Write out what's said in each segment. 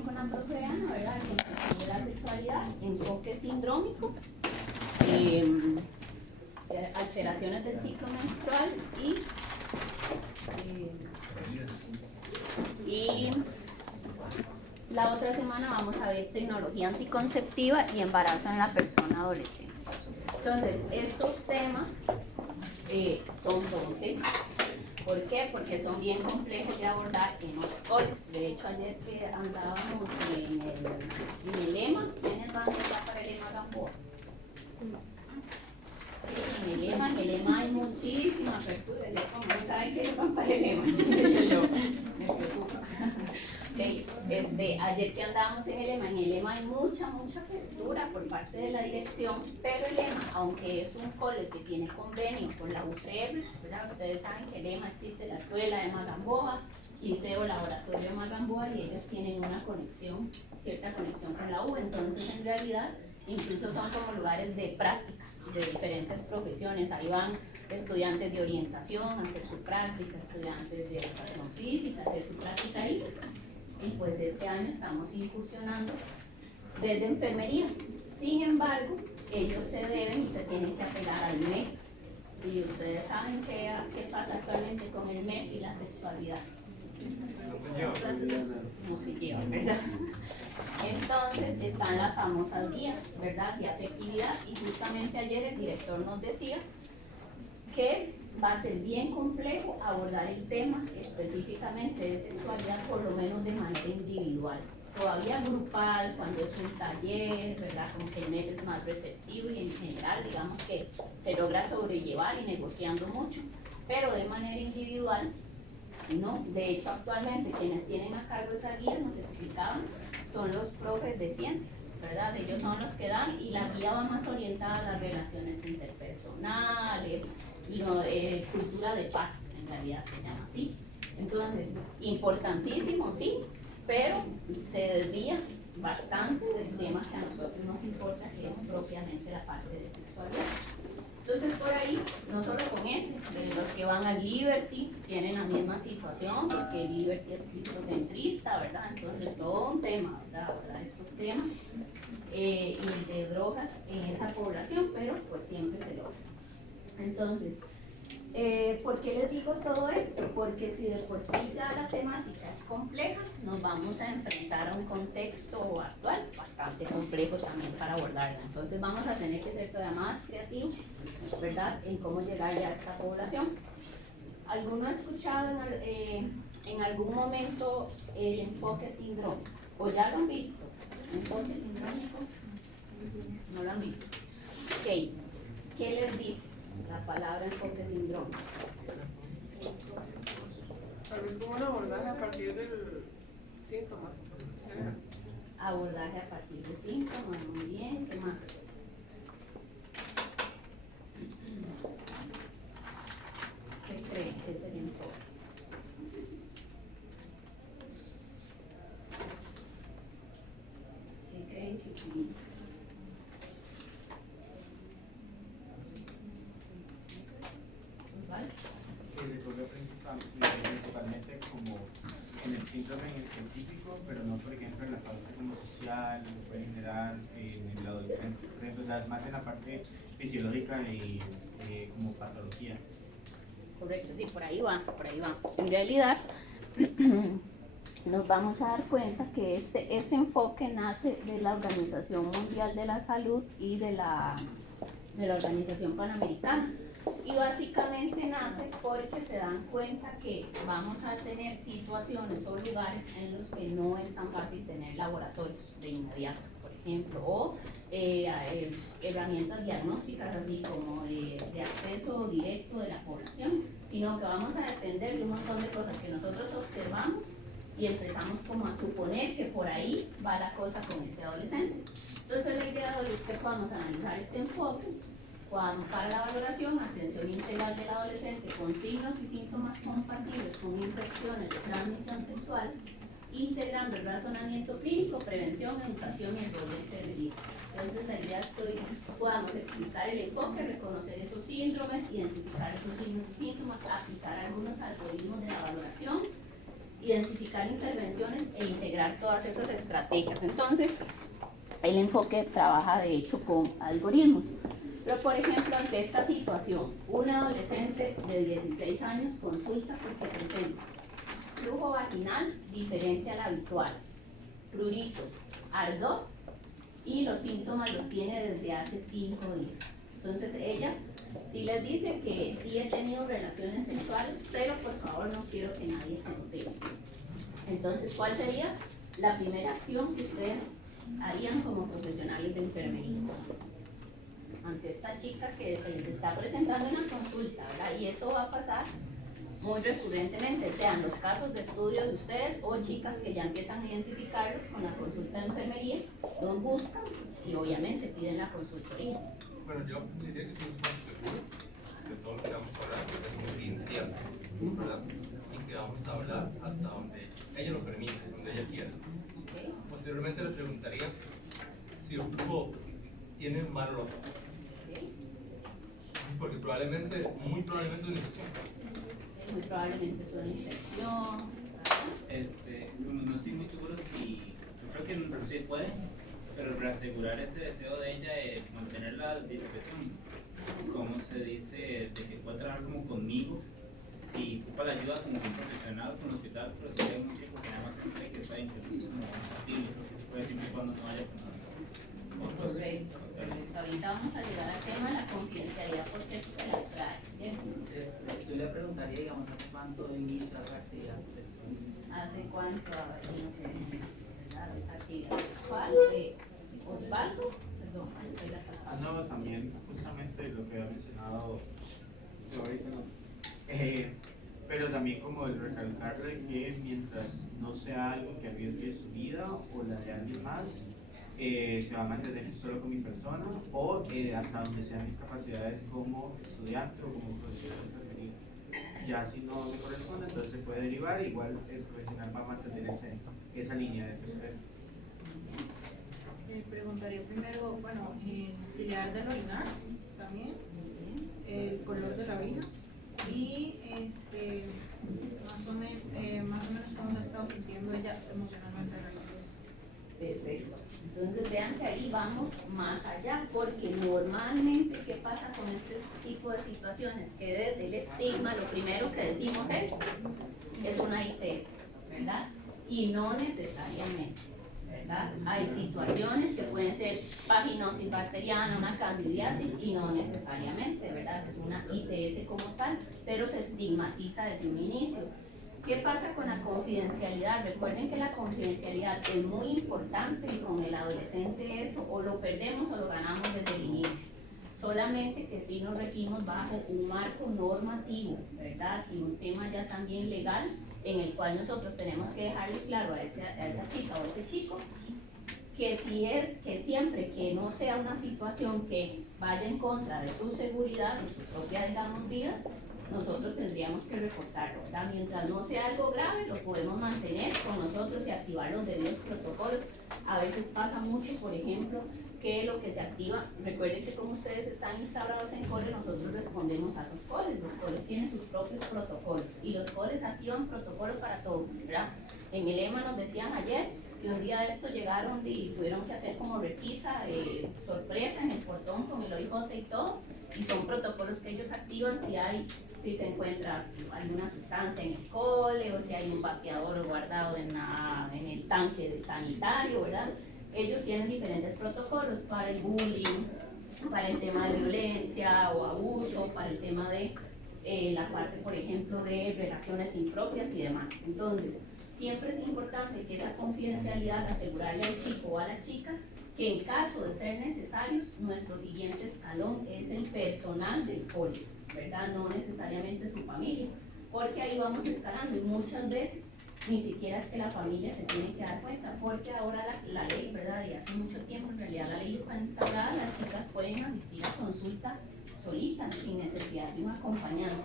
vieron con la profe Ana, ¿verdad? Concepción de la sexualidad, enfoque sindrómico, alteraciones del ciclo menstrual y la otra semana vamos a ver tecnología anticonceptiva y embarazo en la persona adolescente. Entonces, estos temas son 12. ¿Por qué? Porque son bien complejos de abordar en los coles. De hecho, ayer que andábamos en el EMA, ¿quiénes van a estar para el EMA Gamboa? En el EMA hay muchísima apertura. Yo no saben que van para el EMA. Me preocupa. Okay. Ayer que andábamos en el EMA hay mucha apertura por parte de la dirección, pero el EMA, aunque es un cole que tiene convenio con la UCR, ¿verdad? Ustedes saben que el EMA existe la escuela EMA Gamboa, Liceo Laboratorio EMA Gamboa, y ellos tienen una conexión, cierta conexión con la U, entonces en realidad incluso son como lugares de práctica de diferentes profesiones. Ahí van estudiantes de orientación a hacer su práctica, estudiantes de educación física a hacer su práctica ahí. Y pues este año estamos incursionando desde enfermería. Sin embargo, ellos se deben y se tienen que apegar al MEP. Y ustedes saben qué pasa actualmente con el MEP y la sexualidad. No se lleva, ¿verdad? Entonces están las famosas guías, ¿verdad? De afectividad, y justamente ayer el director nos decía que va a ser bien complejo abordar el tema específicamente de sexualidad, por lo menos de manera individual. Todavía grupal, cuando es un taller, ¿verdad? Como que el MEP es más receptivo y en general, digamos que se logra sobrellevar y negociando mucho, pero de manera individual, no. De hecho, actualmente quienes tienen a cargo esa guía, nos explicaban, son los profes de ciencias, ¿verdad? Ellos son los que dan, y la guía va más orientada a las relaciones interpersonales, y cultura de paz, en realidad se llama así. Entonces, importantísimo, sí, pero se desvía bastante del tema que a nosotros nos importa, que es propiamente la parte de sexualidad. Entonces, por ahí, no solo con ese, de los que van al Liberty tienen la misma situación, porque el Liberty es cristocentrista, ¿verdad? Entonces, todo un tema, ¿verdad? Estos temas, y el de drogas en esa población, pero pues siempre se logra. Entonces, ¿por qué les digo todo esto? Porque si de por sí ya la temática es compleja, nos vamos a enfrentar a un contexto actual bastante complejo también para abordarla. Entonces vamos a tener que ser todavía más creativos, ¿verdad?, en cómo llegar ya a esta población. ¿Alguno ha escuchado en algún momento el enfoque sindrómico? ¿O ya lo han visto? ¿Enfoque sindrómico? ¿No lo han visto? Ok, ¿qué les dice la palabra enfoque sindrómico? Tal vez como un abordaje a partir del síntomas. Abordaje a partir de síntomas, muy bien. ¿Qué más? ¿Qué creen que es el enfoque? ¿Qué creen que utiliza? ¿Vale? Que recorre principalmente como en el síndrome en específico, pero no, por ejemplo, en la parte como social, lo puede generar en el adolescente, por ejemplo, más en la parte fisiológica y como patología. Correcto, sí, por ahí va, por ahí va. En realidad, nos vamos a dar cuenta que este enfoque nace de la Organización Mundial de la Salud y de la Organización Panamericana. Y básicamente nace porque se dan cuenta que vamos a tener situaciones o lugares en los que no es tan fácil tener laboratorios de inmediato, por ejemplo, o herramientas diagnósticas así como de acceso directo de la población, sino que vamos a depender de un montón de cosas que nosotros observamos y empezamos como a suponer que por ahí va la cosa con ese adolescente. Entonces la idea de hoy es que podamos analizar este enfoque para la valoración, atención integral del adolescente con signos y síntomas compatibles con infecciones de transmisión sexual, integrando el razonamiento clínico, prevención, educación y el rol del intervenido. Entonces la idea es que podamos explicar el enfoque, reconocer esos síndromes, identificar esos signos y síntomas, aplicar algunos algoritmos de la valoración, identificar intervenciones e integrar todas esas estrategias. Entonces, el enfoque trabaja de hecho con algoritmos. Pero por ejemplo, ante esta situación, un adolescente de 16 años consulta porque presenta flujo vaginal diferente al habitual, prurito, ardor, y los síntomas los tiene desde hace 5 días. Entonces ella sí les dice que sí he tenido relaciones sexuales, pero por favor no quiero que nadie se entere. Entonces, ¿cuál sería la primera acción que ustedes harían como profesionales de enfermería ante esta chica que se les está presentando en la consulta, ¿verdad? Y eso va a pasar muy recurrentemente, sean los casos de estudio de ustedes o chicas que ya empiezan a identificarlos con la consulta de enfermería, los buscan y obviamente piden la consultoría. Bueno, yo diría que tú estás seguro de todo lo que vamos a hablar, porque es confidencial, ¿verdad? Y que vamos a hablar hasta donde ella lo permite, hasta donde ella quiera. ¿Okay? Posteriormente le preguntaría si el flujo tiene mal olor, ¿Okay? porque probablemente, muy probablemente es una infección. Muy probablemente es una infección. No estoy muy seguro si, yo creo que sí puede, pero reasegurar ese deseo de ella de mantener la discreción, como se dice, de que pueda trabajar como conmigo, si ocupa la ayuda como un profesional con el hospital, pero si hay mucho porque nada más gente que está en como compatible, creo que se puede siempre y cuando no haya como otros. Correcto, correcto. Ahorita vamos a llegar al tema de la confidencialidad porque eso se las trae. ¿Bien? Yo le preguntaría, digamos, ¿hace cuánto inicia la actividad sexual? ¿Hace cuánto ¿verdad? Esa actividad sexual? Osvaldo, perdón, ahí la Ah, no, también justamente lo que había mencionado yo ahorita, no. Pero también como el recalcarle que mientras no sea algo que arriesgue su vida o la de alguien más, se va a mantener solo con mi persona o hasta donde sean mis capacidades como estudiante o como profesional de enfermería. Ya si no me corresponde, entonces se puede derivar, igual el profesional va a mantener esa línea de respeto. Preguntaría primero, bueno, si le arde el orinar también, el color de la orina y más o menos cómo se ha estado sintiendo ella emocionalmente respecto a eso. Perfecto. Entonces vean que ahí vamos más allá, porque normalmente, ¿qué pasa con este tipo de situaciones? Que desde el estigma lo primero que decimos es una ITS, ¿verdad? Y no necesariamente, ¿verdad? Hay situaciones que pueden ser vaginosis bacteriana, una candidiasis, y no necesariamente, ¿verdad? Es una ITS como tal, pero se estigmatiza desde un inicio. ¿Qué pasa con la confidencialidad? Recuerden que la confidencialidad es muy importante y con el adolescente eso o lo perdemos o lo ganamos desde el inicio. Solamente que sí nos regimos bajo un marco normativo, ¿verdad? Y un tema ya también legal en el cual nosotros tenemos que dejarle claro a esa chica o a ese chico que siempre que no sea una situación que vaya en contra de su seguridad, de su propia, digamos, vida, nosotros tendríamos que reportarlo, ¿verdad? Mientras no sea algo grave, lo podemos mantener con nosotros y activar los debidos protocolos. A veces pasa mucho, por ejemplo, que lo que se activa, recuerden que como ustedes están instaurados en COLE, nosotros respondemos a sus COLES. Los COLES tienen sus propios protocolos y los COLES activan protocolos para todo, ¿verdad? En el EMA nos decían ayer que un día de esto llegaron y tuvieron que hacer como requisa, sorpresa en el portón con el OIJ y todo, y son protocolos que ellos activan si se encuentra alguna sustancia en el cole o si hay un vapeador guardado en el tanque sanitario, ¿verdad? Ellos tienen diferentes protocolos para el bullying, para el tema de violencia o abuso, para el tema de la parte, por ejemplo, de relaciones impropias y demás. Entonces, siempre es importante que esa confidencialidad asegurarle al chico o a la chica que en caso de ser necesarios, nuestro siguiente escalón es el personal del cole, ¿verdad? No necesariamente su familia, porque ahí vamos escalando y muchas veces ni siquiera es que la familia se tiene que dar cuenta, porque ahora la ley, ¿verdad? Y hace mucho tiempo en realidad la ley está instaurada, las chicas pueden asistir a consulta solitas, sin necesidad de un acompañante.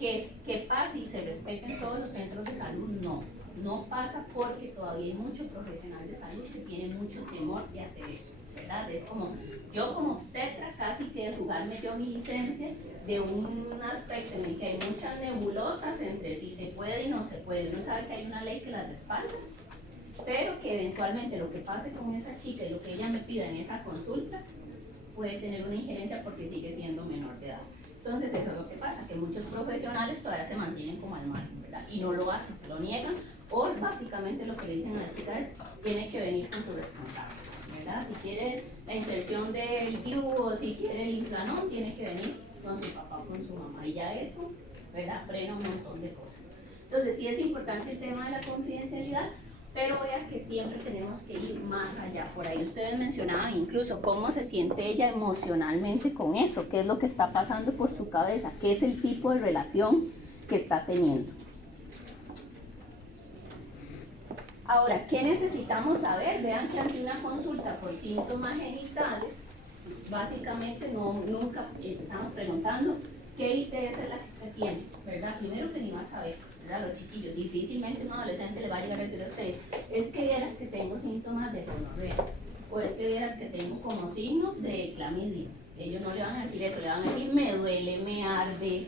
¿Qué pasa y se respeten todos los centros de salud? No. No pasa porque todavía hay muchos profesionales de salud que tienen mucho temor de hacer eso, ¿verdad? Es como, yo como obstetra casi que jugarme yo mi licencia de un aspecto en el que hay muchas nebulosas entre si se puede y no se puede. Uno sabe que hay una ley que la respalda, pero que eventualmente lo que pase con esa chica y lo que ella me pida en esa consulta puede tener una injerencia porque sigue siendo menor de edad. Entonces eso es lo que pasa, que muchos profesionales todavía se mantienen como al margen, ¿verdad? Y no lo hacen, lo niegan, o básicamente lo que le dicen a la chica es, tiene que venir con su responsable, ¿verdad? Si quiere la inserción del DIU o si quiere el Inflanon, tiene que venir con su papá o con su mamá, y ya eso, ¿verdad? Frena un montón de cosas. Entonces sí es importante el tema de la confidencialidad, pero vean que siempre tenemos que ir más allá. Por ahí ustedes mencionaban incluso cómo se siente ella emocionalmente con eso, qué es lo que está pasando por su cabeza, qué es el tipo de relación que está teniendo. Ahora, ¿qué necesitamos saber? Vean que ante una consulta por síntomas genitales, básicamente nunca empezamos preguntando qué ITS es la que usted tiene, ¿verdad? Primero que ni va a saber, ¿verdad? Los chiquillos, difícilmente un adolescente le va a llegar a decir a usted, es que vieras que tengo síntomas de gonorrea, o es que vieras que tengo como signos de clamidia. Ellos no le van a decir eso, le van a decir me duele, me arde,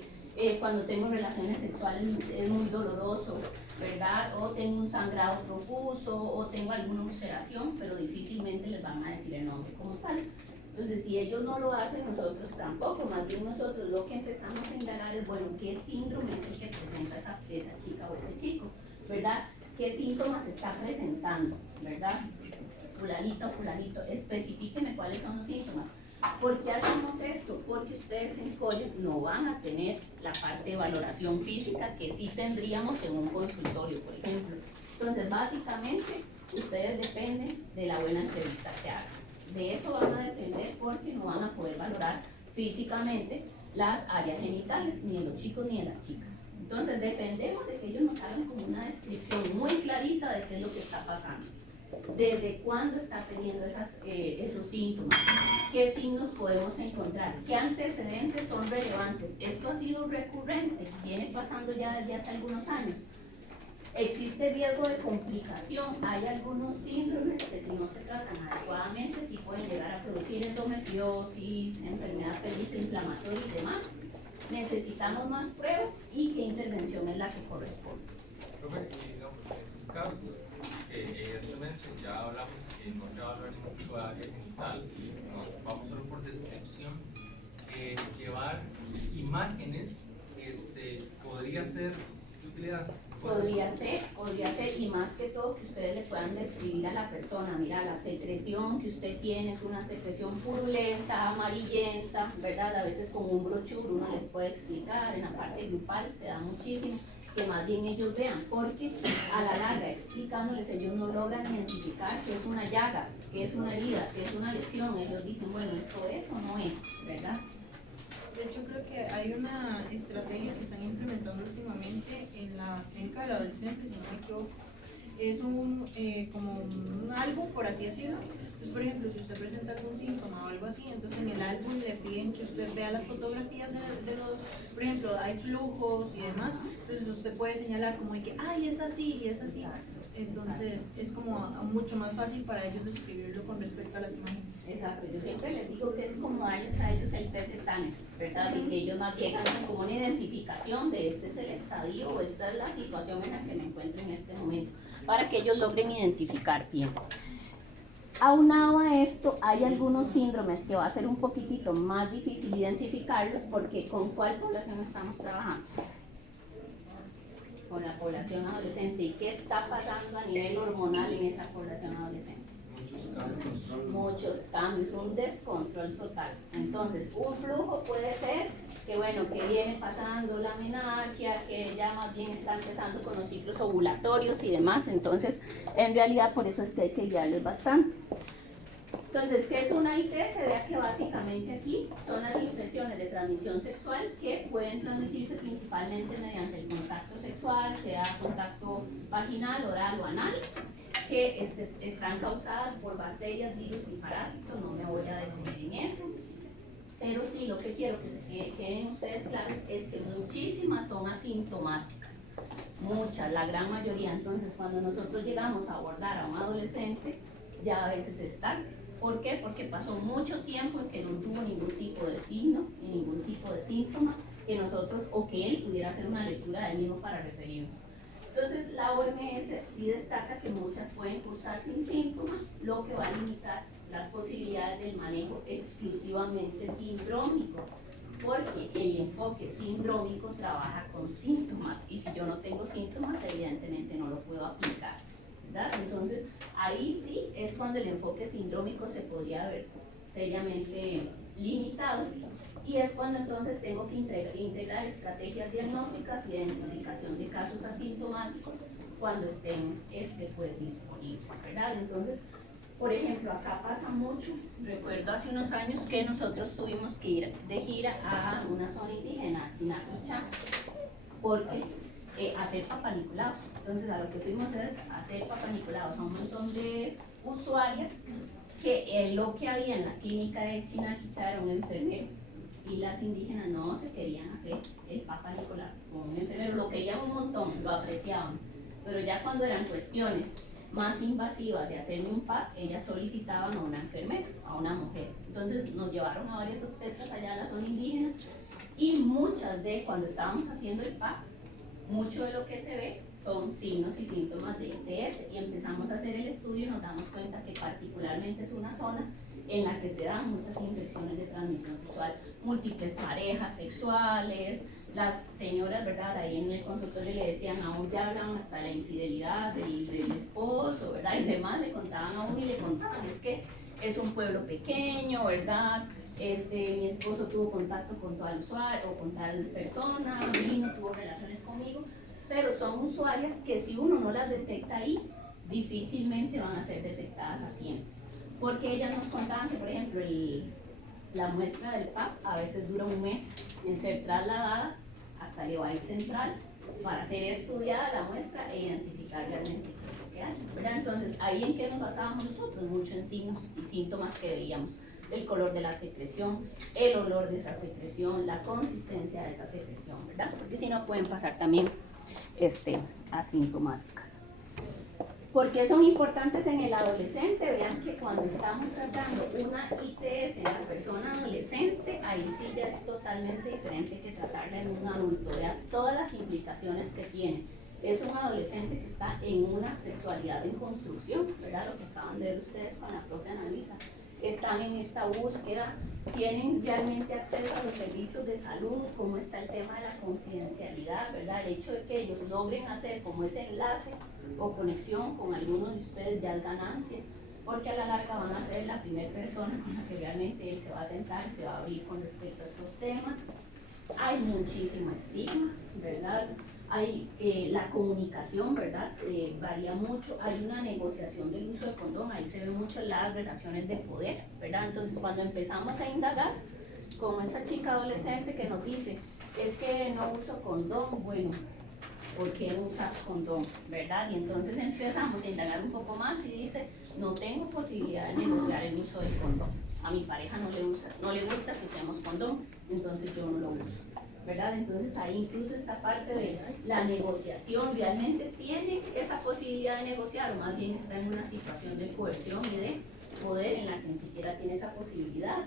cuando tengo relaciones sexuales es muy doloroso, ¿verdad? O tengo un sangrado profuso, o tengo alguna ulceración, pero difícilmente les van a decir el nombre como tal. Entonces, si ellos no lo hacen, nosotros tampoco. Más bien nosotros lo que empezamos a indagar es, bueno, ¿qué síndrome es el que presenta esa chica o ese chico? ¿Verdad? ¿Qué síntomas está presentando? ¿Verdad? Fulanito, fulanito, especifíqueme cuáles son los síntomas. ¿Por qué hacemos esto? Porque ustedes en COYO no van a tener la parte de valoración física que sí tendríamos en un consultorio, por ejemplo. Entonces, básicamente, ustedes dependen de la buena entrevista que hagan. De eso van a depender porque no van a poder valorar físicamente las áreas genitales, ni de los chicos ni de las chicas. Entonces, dependemos de que ellos nos hagan como una descripción muy clarita de qué es lo que está pasando. Desde cuándo está teniendo esos síntomas, qué signos podemos encontrar, qué antecedentes son relevantes. Esto ha sido recurrente, viene pasando ya desde hace algunos años. Existe riesgo de complicación, hay algunos síndromes que si no se tratan adecuadamente sí pueden llegar a producir endometriosis, enfermedad pelvico-inflamatoria y demás. Necesitamos más pruebas y qué intervención es la que corresponde. Profe, digamos, en esos casos, evidentemente ya hablamos que no se va a hablar ningún tipo de área genital y nos vamos solo por descripción. Llevar imágenes podría ser de utilidad. Podría ser, y más que todo que ustedes le puedan describir a la persona, mira, la secreción que usted tiene es una secreción purulenta, amarillenta, ¿verdad? A veces con un brochure uno les puede explicar, en la parte grupal se da muchísimo, que más bien ellos vean, porque a la larga explicándoles ellos no logran identificar qué es una llaga, qué es una herida, qué es una lesión, ellos dicen, bueno, esto es o no es, ¿verdad? De hecho, creo que hay una estrategia que están implementando últimamente en la clínica del adolescente, si no me equivoco. Es como un álbum, por así decirlo. Entonces, por ejemplo, si usted presenta algún síntoma o algo así, entonces en el álbum le piden que usted vea las fotografías de los, por ejemplo, hay flujos y demás. Entonces usted puede señalar como de que, ay, es así y es así. Entonces es como mucho más fácil para ellos escribirlo con respecto a las imágenes. Exacto, yo siempre les digo que es como darles a ellos el test de Tanner, ¿verdad? Y que ellos más llegan como una identificación de este es el estadio o esta es la situación en la que me encuentro en este momento, para que ellos logren identificar bien. Aunado a esto, hay algunos síndromes que va a ser un poquitito más difícil identificarlos porque ¿con cuál población estamos trabajando? Con la población adolescente. ¿Y qué está pasando a nivel hormonal en esa población adolescente? Muchos cambios, un descontrol total. Entonces, un flujo puede ser que, bueno, que viene pasando la menarquia, que ya más bien está empezando con los ciclos ovulatorios y demás. Entonces, en realidad, por eso es que hay que guiarles bastante. Entonces, ¿qué es una ITS? Vea que básicamente aquí son las infecciones de transmisión sexual que pueden transmitirse principalmente mediante el contacto sexual, sea contacto vaginal, oral o anal, que están causadas por bacterias, virus y parásitos. No me voy a detener en eso. Pero sí, lo que quiero que se queden ustedes claros es que muchísimas son asintomáticas. muchas, la gran mayoría. Entonces, cuando nosotros llegamos a abordar a un adolescente, ya a veces es tarde. ¿Por qué? Porque pasó mucho tiempo en que no tuvo ningún tipo de signo, ni ningún tipo de síntoma, que nosotros, o que él pudiera hacer una lectura del mismo para referirnos. Entonces, la OMS sí destaca que muchas pueden cursar sin síntomas, lo que va a limitar las posibilidades del manejo exclusivamente sindrómico, porque el enfoque sindrómico trabaja con síntomas, y si yo no tengo síntomas, evidentemente no lo puedo aplicar, ¿verdad? Entonces, ahí sí es cuando el enfoque sindrómico se podría ver seriamente limitado, y es cuando entonces tengo que integrar estrategias diagnósticas y identificación de casos asintomáticos cuando estén pues, disponibles, ¿verdad? Entonces, por ejemplo, acá pasa mucho, recuerdo hace unos años que nosotros tuvimos que ir de gira a una zona indígena, Chinaquichá, porque hacer papanicolados. Entonces, a lo que fuimos es hacer papanicolados a un montón de usuarias que lo que había en la clínica de Chinaquichá era un enfermero, y las indígenas no se querían hacer el Papa Nicolás con un enfermero, lo querían un montón, lo apreciaban, pero ya cuando eran cuestiones más invasivas de hacerme un PAP, ellas solicitaban a una enfermera, a una mujer. Entonces nos llevaron a varias obstetras allá a la zona indígena, y muchas de, cuando estábamos haciendo el PAP, mucho de lo que se ve son signos y síntomas de ETS, y empezamos a hacer el estudio y nos damos cuenta que particularmente es una zona en la que se dan muchas infecciones de transmisión sexual, múltiples parejas sexuales, las señoras, ¿verdad? Ahí en el consultorio le decían, aún ya hablan hasta la infidelidad del esposo, ¿verdad? Y demás, le contaban a uno y le contaban, es que es un pueblo pequeño, ¿verdad? Mi esposo tuvo contacto con tal usuario o con tal persona, vino, tuvo relaciones conmigo, pero son usuarias que si uno no las detecta ahí, difícilmente van a ser detectadas a tiempo. Porque ellas nos contaban que, por ejemplo, la muestra del PAP a veces dura un mes en ser trasladada hasta el EVAI central para ser estudiada la muestra e identificar realmente qué hay, ¿verdad? Entonces, ahí en qué nos basábamos nosotros, mucho en signos y síntomas que veíamos: el color de la secreción, el olor de esa secreción, la consistencia de esa secreción, ¿verdad? Porque si no pueden pasar también asintomáticas. ¿Por qué son importantes en el adolescente? Vean que cuando estamos tratando una ITS en la persona adolescente, ahí sí ya es totalmente diferente que tratarla en un adulto. Vean todas las implicaciones que tiene. Es un adolescente que está en una sexualidad en construcción, ¿verdad? Lo que acaban de ver ustedes con la profe Analisa. Están en esta búsqueda, tienen realmente acceso a los servicios de salud, como está el tema de la confidencialidad, ¿verdad? El hecho de que ellos logren hacer como ese enlace o conexión con algunos de ustedes ya es ganancia, porque a la larga van a ser la primera persona con la que realmente él se va a sentar y se va a abrir con respecto a estos temas. Hay muchísimo estigma, ¿verdad? Hay la comunicación, ¿verdad? Varía mucho. Hay una negociación del uso de condón, ahí se ven mucho las relaciones de poder, ¿verdad? Entonces, cuando empezamos a indagar con esa chica adolescente que nos dice, es que no uso condón, bueno, ¿por qué no usas condón? ¿Verdad? Y entonces empezamos a indagar un poco más y dice, no tengo posibilidad de negociar el uso del condón. A mi pareja no le gusta que usemos condón, entonces yo no lo uso, ¿verdad? Entonces ahí incluso esta parte de la negociación, ¿realmente tiene esa posibilidad de negociar o más bien está en una situación de coerción y de poder en la que ni siquiera tiene esa posibilidad?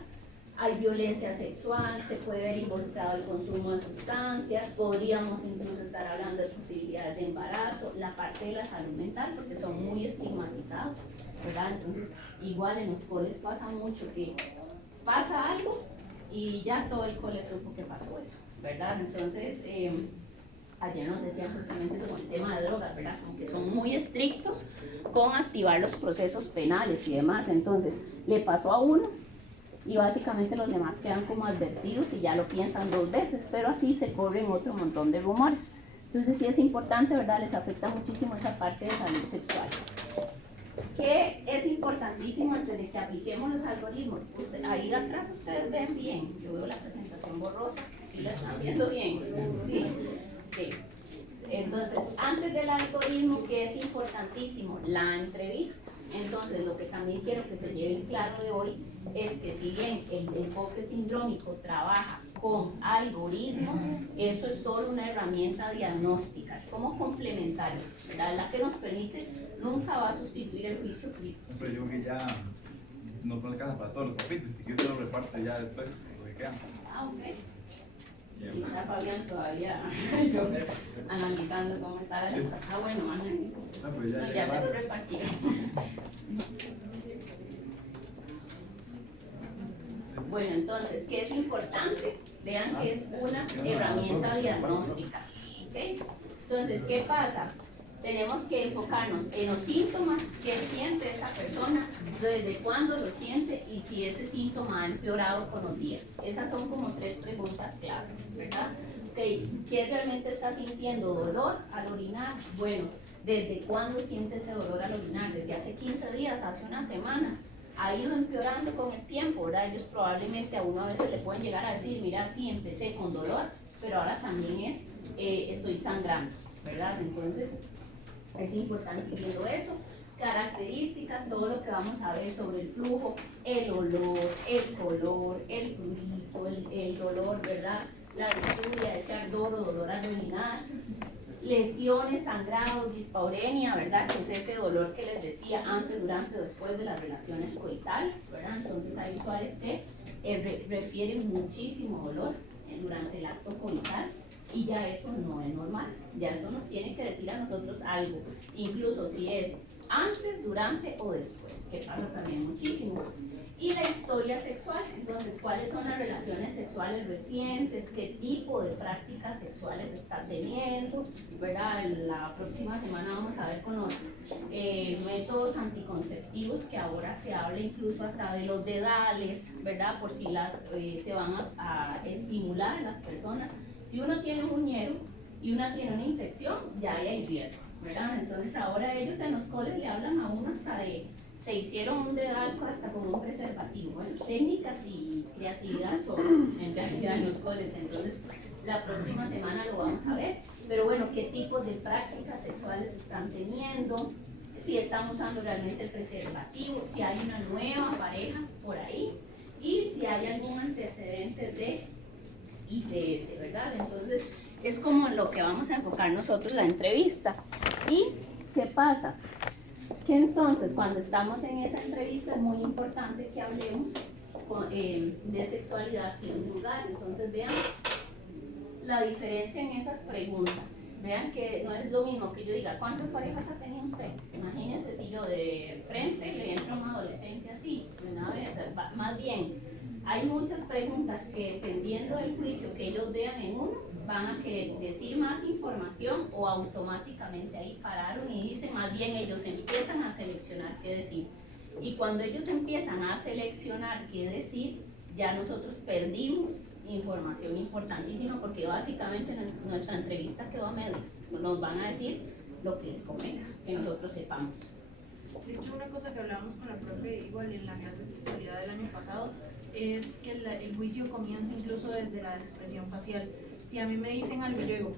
Hay violencia sexual, se puede ver involucrado el consumo de sustancias, podríamos incluso estar hablando de posibilidades de embarazo, la parte de la salud mental, porque son muy estigmatizados, ¿verdad? Entonces, igual en los coles pasa mucho que pasa algo y ya todo el cole supo que pasó eso, ¿verdad? Entonces, ayer nos decían justamente sobre el tema de drogas, ¿verdad? Aunque son muy estrictos con activar los procesos penales y demás. Entonces, le pasó a uno y básicamente los demás quedan como advertidos y ya lo piensan dos veces, pero así se corren otro montón de rumores. Entonces, sí es importante, ¿verdad? Les afecta muchísimo esa parte de salud sexual. Que es importantísimo antes de que apliquemos los algoritmos. Ahí atrás ustedes ven bien, yo veo la presentación borrosa, ¿sí la están viendo bien? Sí. Okay. Entonces, antes del algoritmo, que es importantísimo, la entrevista. Entonces, lo que también quiero que se lleven claro de hoy es que si bien el enfoque sindrómico trabaja con algoritmos, eso es solo una herramienta diagnóstica, es como complementario, ¿verdad? La que nos permite, nunca va a sustituir el juicio crítico. Pero yo creo que ya no alcanza para todos los capítulos, si quieres lo reparte ya después, lo que queda. Ah, ok. Quizá Fabián todavía, yo analizando cómo está la cosa. Ah, bueno, magnífico. No, pues No, ya se lo repartieron. Bueno, entonces, ¿qué es importante? Vean que es una herramienta diagnóstica. ¿Ok? Entonces, ¿qué pasa? Tenemos que enfocarnos en los síntomas que siente esa persona, desde cuándo lo siente y si ese síntoma ha empeorado con los días. Esas son como 3 preguntas claves, ¿verdad? Okay. ¿Qué realmente está sintiendo? ¿Dolor al orinar? Bueno, ¿desde cuándo siente ese dolor al orinar? ¿Desde hace 15 días? ¿Hace una semana? Ha ido empeorando con el tiempo, ¿verdad? Ellos probablemente a uno a veces le pueden llegar a decir, mira, sí, empecé con dolor, pero ahora también estoy sangrando, ¿verdad? Entonces, es importante ir viendo eso. Características, todo lo que vamos a ver sobre el flujo, el olor, el color, el prurito, el dolor, ¿verdad? La disfuria, ese ardor o dolor al orinar, lesiones, sangrados, dispaurenia, ¿verdad? Que es ese dolor que les decía antes, durante o después de las relaciones coitales, ¿verdad? Entonces hay usuarios que refieren muchísimo dolor durante el acto coital. Y ya eso no es normal, ya eso nos tiene que decir a nosotros algo, incluso si es antes, durante o después, que pasa también muchísimo. Y la historia sexual, entonces, ¿cuáles son las relaciones sexuales recientes? ¿Qué tipo de prácticas sexuales está teniendo? ¿Verdad? La próxima semana vamos a ver con los métodos anticonceptivos, que ahora se habla incluso hasta de los dedales, ¿verdad? Por si se van a estimular a las personas. Si uno tiene un uñero y una tiene una infección, ya ahí hay riesgo, ¿verdad? Entonces ahora ellos en los coles le hablan a uno hasta de, se hicieron un dedal hasta con un preservativo. Bueno, técnicas y creatividad son en realidad en los coles, entonces la próxima semana lo vamos a ver. Pero bueno, ¿qué tipos de prácticas sexuales están teniendo? Si están usando realmente el preservativo, si hay una nueva pareja por ahí y si hay algún antecedente de ITS, ¿verdad? Entonces, es como en lo que vamos a enfocar nosotros la entrevista. ¿Y qué pasa? Que entonces, cuando estamos en esa entrevista, es muy importante que hablemos de sexualidad sin juzgar. Entonces, vean la diferencia en esas preguntas. Vean que no es lo mismo que yo diga, ¿cuántas parejas ha tenido usted? Imagínense si yo de frente le entro a un adolescente así, de una vez, más bien. Hay muchas preguntas que, dependiendo del juicio que ellos vean en uno, van a querer decir más información o automáticamente ahí pararon y dicen, más bien ellos empiezan a seleccionar qué decir. Y cuando ellos empiezan a seleccionar qué decir, ya nosotros perdimos información importantísima porque básicamente nuestra entrevista quedó a medias. Nos van a decir lo que les convenga, que nosotros sepamos. De hecho, una cosa que hablábamos con la profe igual en la clase de sexualidad del año pasado es que el juicio comienza incluso desde la expresión facial. Si a mí me dicen algo, yo digo,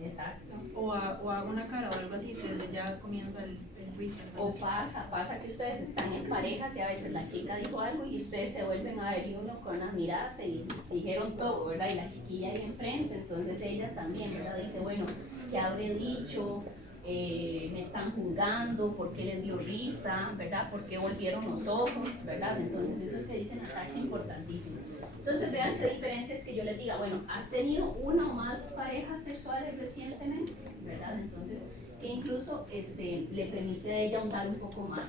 exacto, o hago una cara o algo así, desde ya comienza el juicio. Entonces, o pasa que ustedes están en parejas y a veces la chica dijo algo y ustedes se vuelven a ver y uno con las miradas y dijeron todo, ¿verdad? Y la chiquilla ahí enfrente, entonces ella también, ¿verdad? Dice, bueno, ¿qué habré dicho? Me están juzgando, ¿por qué les dio risa? ¿Verdad? ¿Por qué volvieron los ojos? ¿Verdad? Entonces eso que dicen acá es importantísimo. Entonces vean qué diferente es que yo les diga, bueno, ¿has tenido una o más parejas sexuales recientemente? ¿Verdad? Entonces, que incluso le permite a ella ahondar un poco más.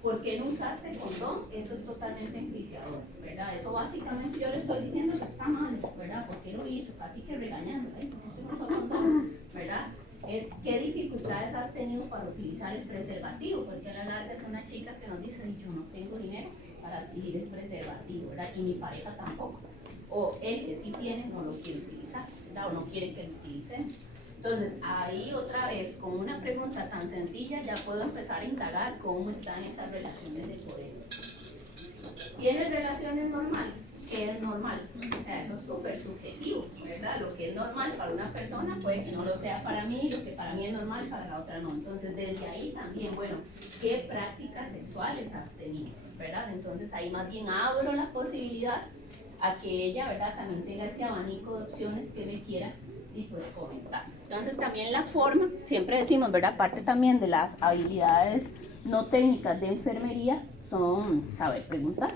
¿Por qué no usaste condón? Eso es totalmente enjuiciador, ¿verdad? Eso básicamente yo le estoy diciendo, eso está mal, ¿verdad? ¿Por qué lo hizo? Casi que regañando, ¿por qué usted no usó condón? ¿Verdad? Es qué dificultades has tenido para utilizar el preservativo, porque a la larga es una chica que nos dice, yo no tengo dinero para adquirir el preservativo, ¿verdad? Y mi pareja tampoco. O el que sí tiene no lo quiere utilizar, ¿verdad? O no quiere que lo utilicemos. Entonces, ahí otra vez, con una pregunta tan sencilla, ya puedo empezar a indagar cómo están esas relaciones de poder. ¿Tienes relaciones normales? qué es normal. O sea, eso es súper subjetivo, ¿verdad? Lo que es normal para una persona puede que no lo sea para mí, lo que para mí es normal para la otra no. Entonces, desde ahí también, bueno, ¿qué prácticas sexuales has tenido? ¿Verdad? Entonces, ahí más bien abro la posibilidad a que ella, ¿verdad?, también tenga ese abanico de opciones que me quiera y pues comentar. Entonces también la forma, siempre decimos, ¿verdad?, parte también de las habilidades no técnicas de enfermería son saber preguntar.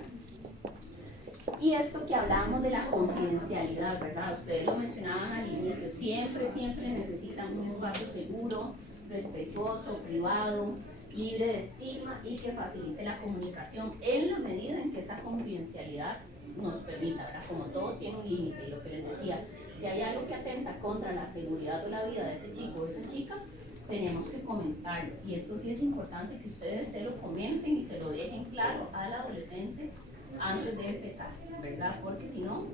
Y esto que hablábamos de la confidencialidad, ¿verdad? Ustedes lo mencionaban al inicio, siempre necesitan un espacio seguro, respetuoso, privado, libre de estigma y que facilite la comunicación en la medida en que esa confidencialidad nos permita, ¿verdad? Como todo tiene un límite, y lo que les decía, si hay algo que atenta contra la seguridad o la vida de ese chico o de esa chica, tenemos que comentarlo. Y esto sí es importante que ustedes se lo comenten y se lo dejen claro al adolescente antes de empezar, ¿verdad? Porque si no,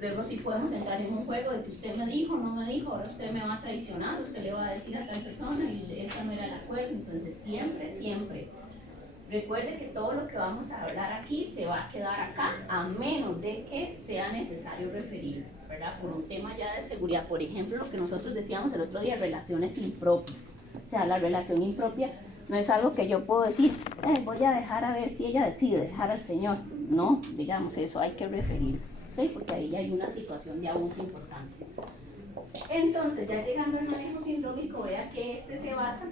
luego sí podemos entrar en un juego de que usted me dijo, no me dijo, ahora usted me va a traicionar, usted le va a decir a tal persona y esa no era el acuerdo. Entonces siempre recuerde que todo lo que vamos a hablar aquí se va a quedar acá, a menos de que sea necesario referirlo, ¿verdad? Por un tema ya de seguridad. Por ejemplo, lo que nosotros decíamos el otro día, relaciones impropias. O sea, la relación impropia no es algo que yo puedo decir, voy a dejar a ver si ella decide dejar al Señor. No, digamos, eso hay que referirlo, ¿sí? Porque ahí hay una situación de abuso importante. Entonces, ya llegando al manejo sindrómico, vea que este se basa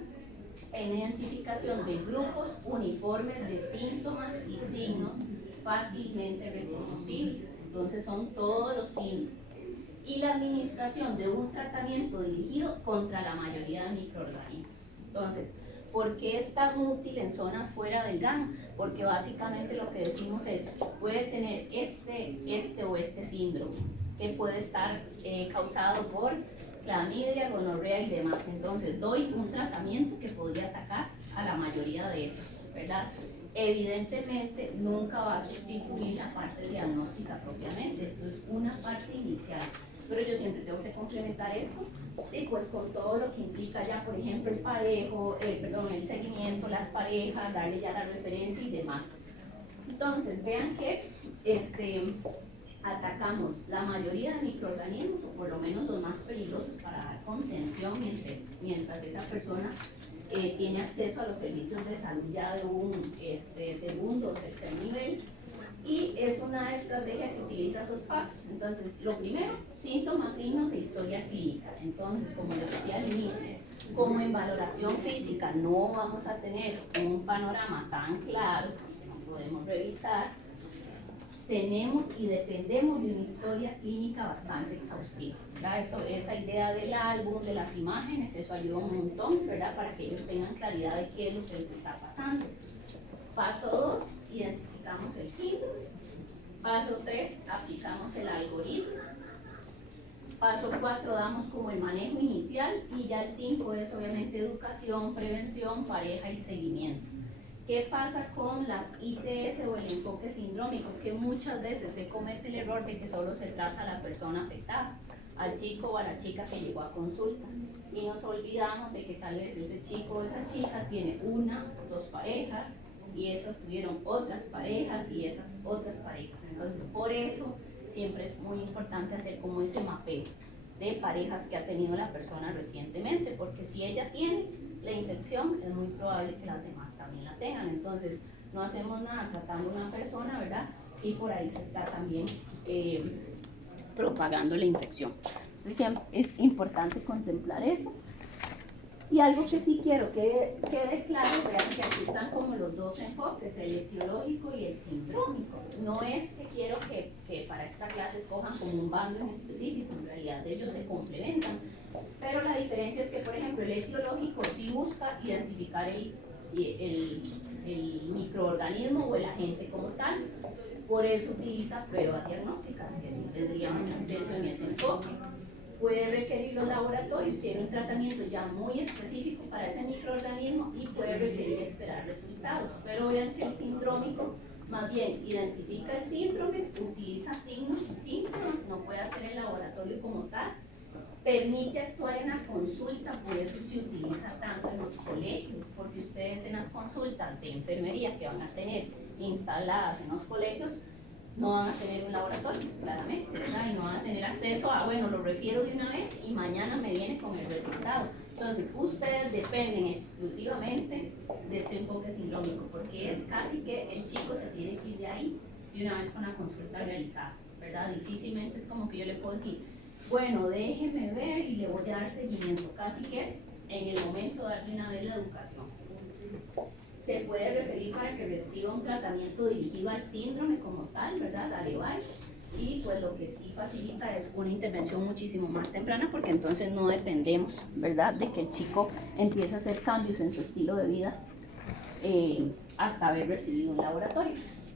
en identificación de grupos uniformes de síntomas y signos fácilmente reconocibles. Entonces son todos los signos. Y la administración de un tratamiento dirigido contra la mayoría de microorganismos. Entonces, ¿por qué es tan útil en zonas fuera del GAN? Porque básicamente lo que decimos es, puede tener este o este síndrome, que puede estar causado por clamidia, gonorrea y demás. Entonces doy un tratamiento que podría atacar a la mayoría de esos, ¿verdad? Evidentemente nunca va a sustituir la parte diagnóstica propiamente, esto es una parte inicial, pero yo siempre tengo que complementar esto y pues con todo lo que implica ya, por ejemplo, el seguimiento, las parejas, darle ya la referencia y demás. Entonces vean que atacamos la mayoría de microorganismos, o por lo menos los más peligrosos, para dar contención mientras esa persona tiene acceso a los servicios de salud ya de un segundo o tercer nivel. Y es una estrategia que utiliza esos pasos. Entonces, lo primero, síntomas, signos e historia clínica. Entonces, como les decía al inicio, como en valoración física no vamos a tener un panorama tan claro, no podemos revisar, tenemos y dependemos de una historia clínica bastante exhaustiva, ¿verdad? Esa idea del álbum, de las imágenes, eso ayuda un montón, ¿verdad? Para que ellos tengan claridad de qué es lo que les está pasando. Paso 2, identificamos el síndrome. Paso 3, aplicamos el algoritmo. Paso 4, damos como el manejo inicial, y ya el 5 es obviamente educación, prevención, pareja y seguimiento. ¿Qué pasa con las ITS o el enfoque sindrómico? Que muchas veces se comete el error de que solo se trata a la persona afectada, al chico o a la chica que llegó a consulta, y nos olvidamos de que tal vez ese chico o esa chica tiene una o dos parejas, y esas tuvieron otras parejas y esas otras parejas. Entonces, por eso siempre es muy importante hacer como ese mapeo de parejas que ha tenido la persona recientemente, porque si ella tiene la infección, es muy probable que las demás también la tengan. Entonces, no hacemos nada tratando a una persona, ¿verdad? Si por ahí se está también propagando la infección. Entonces, siempre es importante contemplar eso. Y algo que sí quiero que quede claro, vean que aquí están como los dos enfoques, el etiológico y el sindrómico. No es que quiero que para esta clase escojan como un bando en específico, en realidad ellos se complementan. Pero la diferencia es que, por ejemplo, el etiológico sí busca identificar el microorganismo o el agente como tal. Por eso utiliza pruebas diagnósticas, que sí tendríamos acceso en ese enfoque. Puede requerir los laboratorios, tiene un tratamiento ya muy específico para ese microorganismo y puede requerir esperar resultados. Pero vean que el sindrómico más bien identifica el síndrome, utiliza signos y síntomas, no puede hacer el laboratorio como tal, permite actuar en la consulta, por eso se utiliza tanto en los colegios, porque ustedes en las consultas de enfermería que van a tener instaladas en los colegios, no van a tener un laboratorio, claramente, ¿verdad? Y no van a tener acceso a, bueno, lo refiero de una vez y mañana me viene con el resultado. Entonces, ustedes dependen exclusivamente de este enfoque sindrómico, porque es casi que el chico se tiene que ir de ahí de una vez con la consulta realizada, ¿verdad? Difícilmente es como que yo le puedo decir, bueno, déjeme ver y le voy a dar seguimiento, casi que es en el momento darle una vez la educación. Se puede referir para que reciba un tratamiento dirigido al síndrome como tal, ¿verdad? Al EVAIS, y pues lo que sí facilita es una intervención muchísimo más temprana, porque entonces no dependemos, ¿verdad?, de que el chico empiece a hacer cambios en su estilo de vida hasta haber recibido un laboratorio.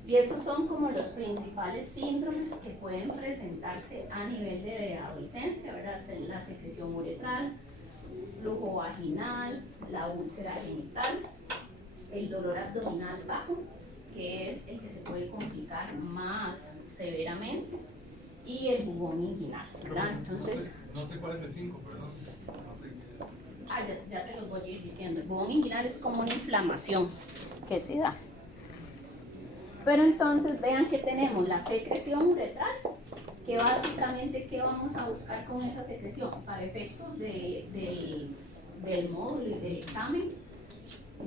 Y esos son como los principales síndromes que pueden presentarse a nivel de adolescencia, ¿verdad? La secreción uretral, flujo vaginal, la úlcera genital, el dolor abdominal bajo, que es el que se puede complicar más severamente, y el bubón inguinal, ¿verdad? Entonces, no sé cuál es el 5, perdón. No sé qué es. ya te los voy a ir diciendo. El bubón inguinal es como una inflamación que se da. Pero entonces vean que tenemos la secreción uretral, que básicamente, ¿qué vamos a buscar con esa secreción? Para efectos del módulo y del examen,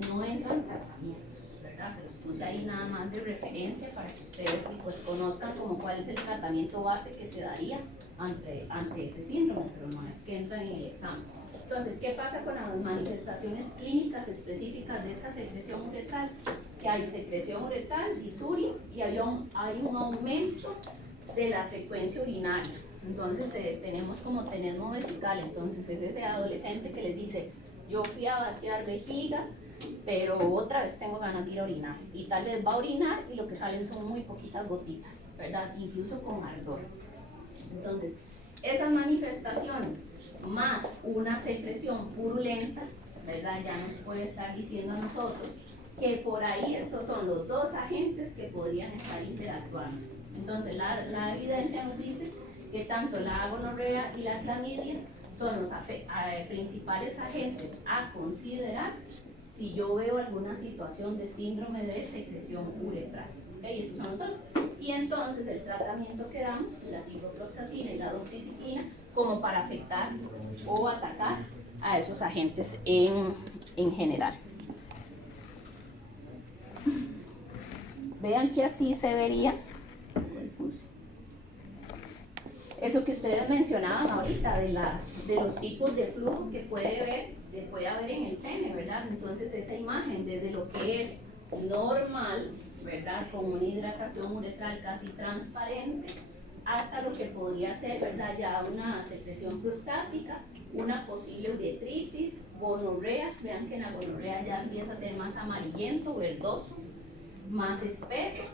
no entran tratamientos, ¿verdad? Se los puse ahí nada más de referencia para que ustedes pues conozcan como cuál es el tratamiento base que se daría ante ese síndrome, pero no es que entran en el examen. Entonces, ¿qué pasa con las manifestaciones clínicas específicas de esta secreción uretral? Que hay secreción uretral, disuria, y hay un aumento de la frecuencia urinaria. Entonces tenemos como tenesmo vesical. Entonces es ese adolescente que les dice, yo fui a vaciar vejiga, pero otra vez tengo ganas de ir a orinar, y tal vez va a orinar y lo que salen son muy poquitas gotitas, ¿verdad? Incluso con ardor. Entonces, esas manifestaciones más una secreción purulenta, ¿verdad? Ya nos puede estar diciendo a nosotros que por ahí estos son los dos agentes que podrían estar interactuando. Entonces, la evidencia nos dice que tanto la gonorrea y la clamidia son los principales agentes a considerar si yo veo alguna situación de síndrome de secreción uretral. ¿Okay? Esos son los dos. Y entonces el tratamiento que damos, la ciprofloxacina y la doxiciclina, como para afectar o atacar a esos agentes en general. Vean que así se vería eso que ustedes mencionaban ahorita de los tipos de flujo que puede haber en el pene, ¿verdad? Entonces esa imagen desde lo que es normal, ¿verdad?, con una hidratación uretral casi transparente, hasta lo que podría ser, ¿verdad?, ya una secreción prostática, una posible uretritis, gonorrea. Vean que en la gonorrea ya empieza a ser más amarillento, verdoso, más espeso,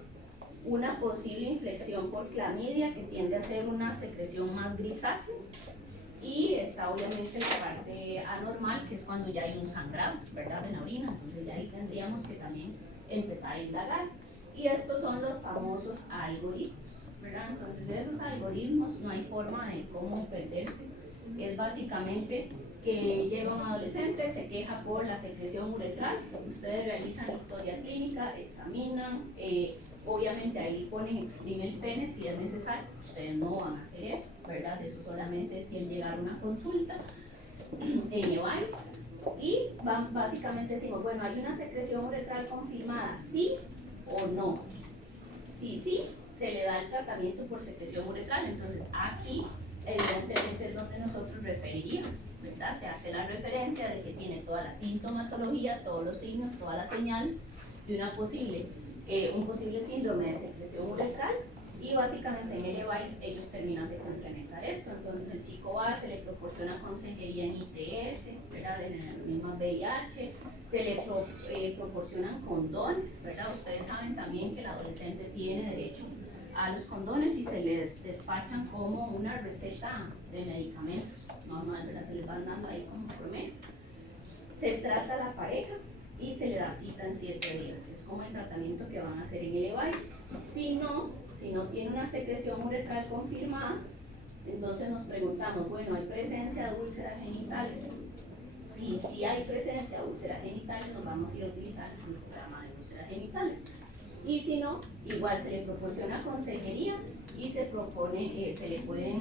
una posible infección por clamidia que tiende a ser una secreción más grisácea, y está obviamente la parte anormal, que es cuando ya hay un sangrado, ¿verdad?, en la orina. Entonces ya ahí tendríamos que también empezar a indagar. Y estos son los famosos algoritmos, ¿verdad? Entonces de esos algoritmos no hay forma de cómo perderse. Es básicamente que llega un adolescente, se queja por la secreción uretral, ustedes realizan historia clínica, examinan, obviamente ahí ponen exprime el pene si es necesario. Ustedes no van a hacer eso, ¿verdad? Eso solamente si el llegar a una consulta en EVAIS, y básicamente decimos, bueno, ¿hay una secreción uretral confirmada? ¿Sí o no? Sí, se le da el tratamiento por secreción uretral. Entonces aquí evidentemente es donde nosotros referiríamos, ¿verdad? Se hace la referencia de que tiene toda la sintomatología, todos los signos, todas las señales de un posible síndrome de secreción uretral, y básicamente en el EVAIS ellos terminan de complementar esto. Entonces el chico va, se le proporciona consejería en ITS, ¿verdad?, en el mismo VIH, se le proporcionan condones, ¿verdad? Ustedes saben también que el adolescente tiene derecho a los condones y se les despachan como una receta de medicamentos normal, ¿verdad? Se les van dando ahí como promesa. Se trata a la pareja y se le da cita en 7 días. Es como el tratamiento que van a hacer en el EVAIS. Si no tiene una secreción uretral confirmada, entonces nos preguntamos, bueno, ¿hay presencia de úlceras genitales? Si hay presencia de úlceras genitales, nos vamos a ir a utilizar el programa de úlceras genitales. Y si no, igual se le proporciona consejería y se propone, se le pueden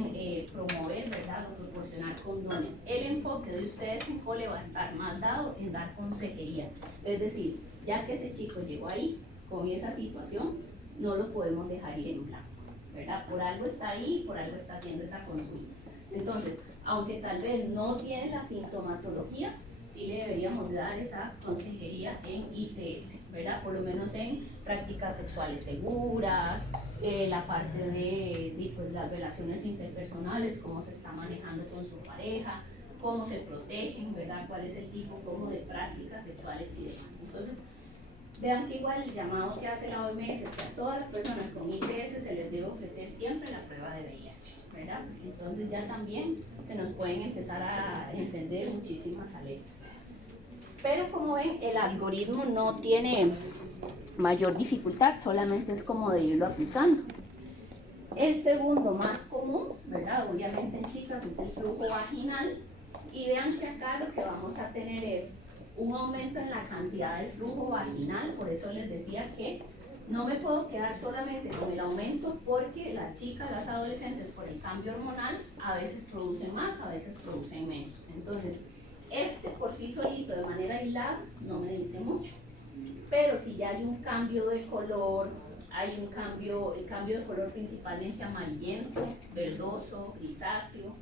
promover, ¿verdad? O proporcionar condones. El enfoque de ustedes en cole va a estar más dado en dar consejería. Es decir, ya que ese chico llegó ahí con esa situación, no lo podemos dejar ir en blanco, ¿verdad? Por algo está ahí, por algo está haciendo esa consulta. Entonces, aunque tal vez no tiene la sintomatología, sí le deberíamos dar esa consejería en ITS, ¿verdad? Por lo menos en prácticas sexuales seguras, la parte de pues, las relaciones interpersonales, cómo se está manejando con su pareja, cómo se protegen, ¿verdad? Cuál es el tipo como de prácticas sexuales y demás. Entonces, vean que igual el llamado que hace la OMS es que a todas las personas con ITS se les debe ofrecer siempre la prueba de VIH, ¿verdad? Entonces ya también se nos pueden empezar a encender muchísimas alertas. Pero como ven, el algoritmo no tiene mayor dificultad, solamente es como de irlo aplicando. El segundo más común, ¿verdad? Obviamente en chicas es el flujo vaginal. Y vean que acá lo que vamos a tener es un aumento en la cantidad del flujo vaginal, por eso les decía que no me puedo quedar solamente con el aumento porque las chicas, las adolescentes por el cambio hormonal a veces producen más, a veces producen menos. Entonces, este por sí solito de manera aislada no me dice mucho, pero si ya hay un cambio de color, hay un cambio, el cambio de color principalmente amarillento, verdoso, grisáceo,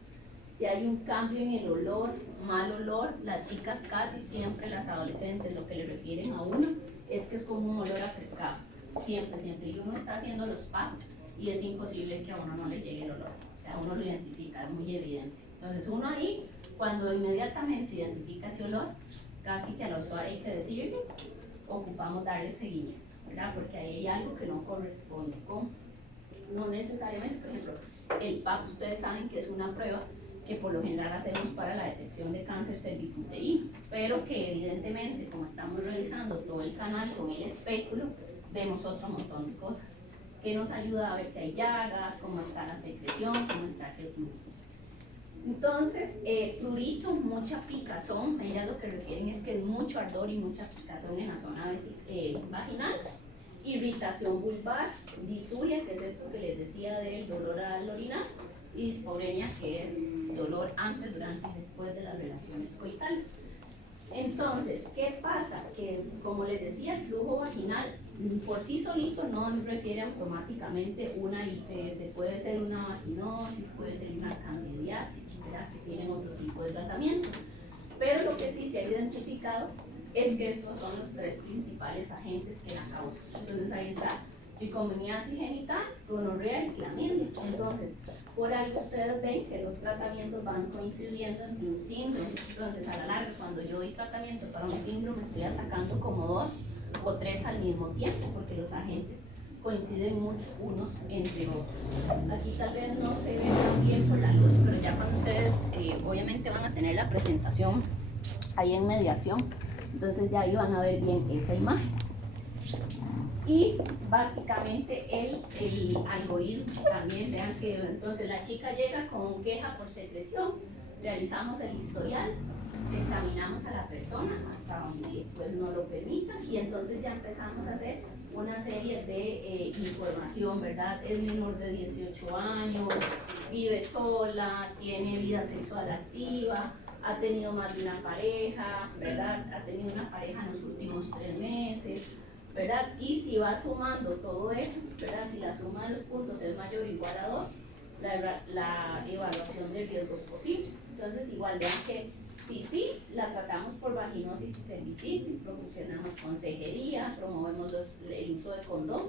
si hay un cambio en el olor, mal olor, las chicas casi siempre, las adolescentes, lo que le refieren a uno es que es como un olor a pescado, siempre, siempre, y uno está haciendo los PAP y es imposible que a uno no le llegue el olor, o sea, uno lo identifica, es muy evidente. Entonces uno ahí, cuando inmediatamente identifica ese olor, casi que al usuario hay que decirle, ocupamos darle seguimiento, ¿verdad? Porque ahí hay algo que no corresponde con, no necesariamente, por ejemplo, el PAP, ustedes saben que es una prueba que por lo general hacemos para la detección de cáncer cervicuterino, pero que evidentemente, como estamos revisando todo el canal con el espéculo, vemos otro montón de cosas que nos ayuda a ver si hay llagas, cómo está la secreción, cómo está ese flujo. Entonces, prurito, mucha picazón, ellas lo que refieren es que es mucho ardor y mucha picazón en la zona vaginal, irritación vulvar, disuria, que es esto que les decía del dolor al orinar, y disforenia, que es dolor antes, durante y después de las relaciones coitales. Entonces, ¿qué pasa? Que, como les decía, el flujo vaginal por sí solito no nos refiere automáticamente una ITS, puede ser una vaginosis, puede ser una candidiasis, ¿verdad? Que tienen otro tipo de tratamiento. Pero lo que sí se ha identificado es que estos son los tres principales agentes que la causan. Entonces ahí está tricomoniasis genital, gonorrea y clamidia. Entonces, por algo ustedes ven que los tratamientos van coincidiendo entre un síndrome. Entonces, a la larga, cuando yo doy tratamiento para un síndrome, estoy atacando como 2 o 3 al mismo tiempo, porque los agentes coinciden mucho unos entre otros. Aquí tal vez no se ve muy bien por la luz, pero ya cuando ustedes obviamente van a tener la presentación ahí en mediación, entonces ya ahí van a ver bien esa imagen. Y básicamente el algoritmo también, vean que entonces la chica llega con queja por secreción, realizamos el historial, examinamos a la persona hasta donde pues nos lo permita y entonces ya empezamos a hacer una serie de información, ¿verdad? Es menor de 18 años, vive sola, tiene vida sexual activa, ha tenido más de una pareja, ¿verdad? Ha tenido una pareja en los últimos 3 meses, ¿verdad? Y si va sumando todo eso, ¿verdad? Si la suma de los puntos es mayor o igual a 2, la evaluación de riesgos posibles. Entonces, igual vean que sí, la tratamos por vaginosis y cervicitis, proporcionamos consejería, promovemos el uso de condón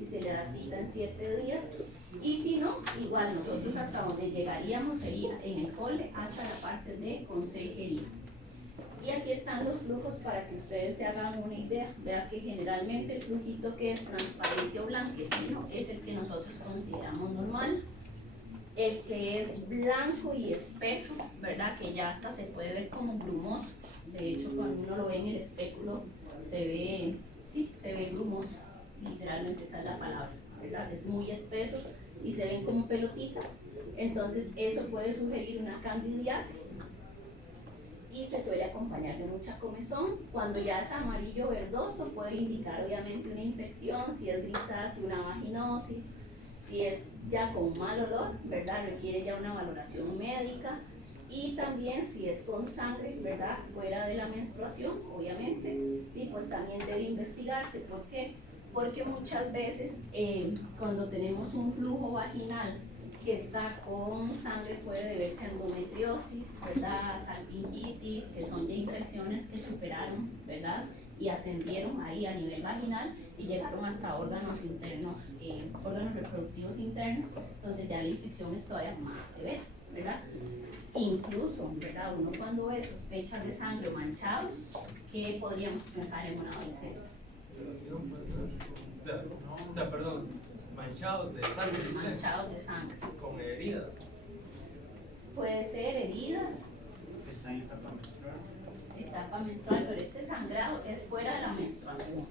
y se le da cita en 7 días. Y si no, igual nosotros hasta donde llegaríamos sería en el cole hasta la parte de consejería. Y aquí están los flujos para que ustedes se hagan una idea. Vean que generalmente el flujito que es transparente o blanquecino es el que nosotros consideramos normal. El que es blanco y espeso, ¿verdad? Que ya hasta se puede ver como brumoso. De hecho, cuando uno lo ve en el espéculo, se ve brumoso. Literalmente esa es la palabra, ¿verdad? Es muy espeso y se ven como pelotitas. Entonces, eso puede sugerir una candidiasis. y se suele acompañar de mucha comezón. Cuando ya es amarillo verdoso puede indicar obviamente una infección, si es grisáceo, una vaginosis, si es ya con mal olor, ¿verdad? Requiere ya una valoración médica. Y también si es con sangre, ¿verdad? Fuera de la menstruación, obviamente, y pues también debe investigarse. ¿Por qué? Porque muchas veces cuando tenemos un flujo vaginal que está con sangre puede deberse a endometriosis, ¿verdad? Salpingitis, que son ya infecciones que superaron, ¿verdad? Y ascendieron ahí a nivel vaginal y llegaron hasta órganos internos, órganos reproductivos internos, entonces ya la infección es todavía más severa, ¿verdad? Incluso, ¿verdad? Uno cuando ve sospechas de sangre o manchados, ¿qué podríamos pensar en una adolescente? O sea, perdón, manchados de sangre. Manchados de sangre. Con heridas. Puede ser heridas, Está en etapa menstrual. etapa menstrual, pero este sangrado es fuera de la menstruación,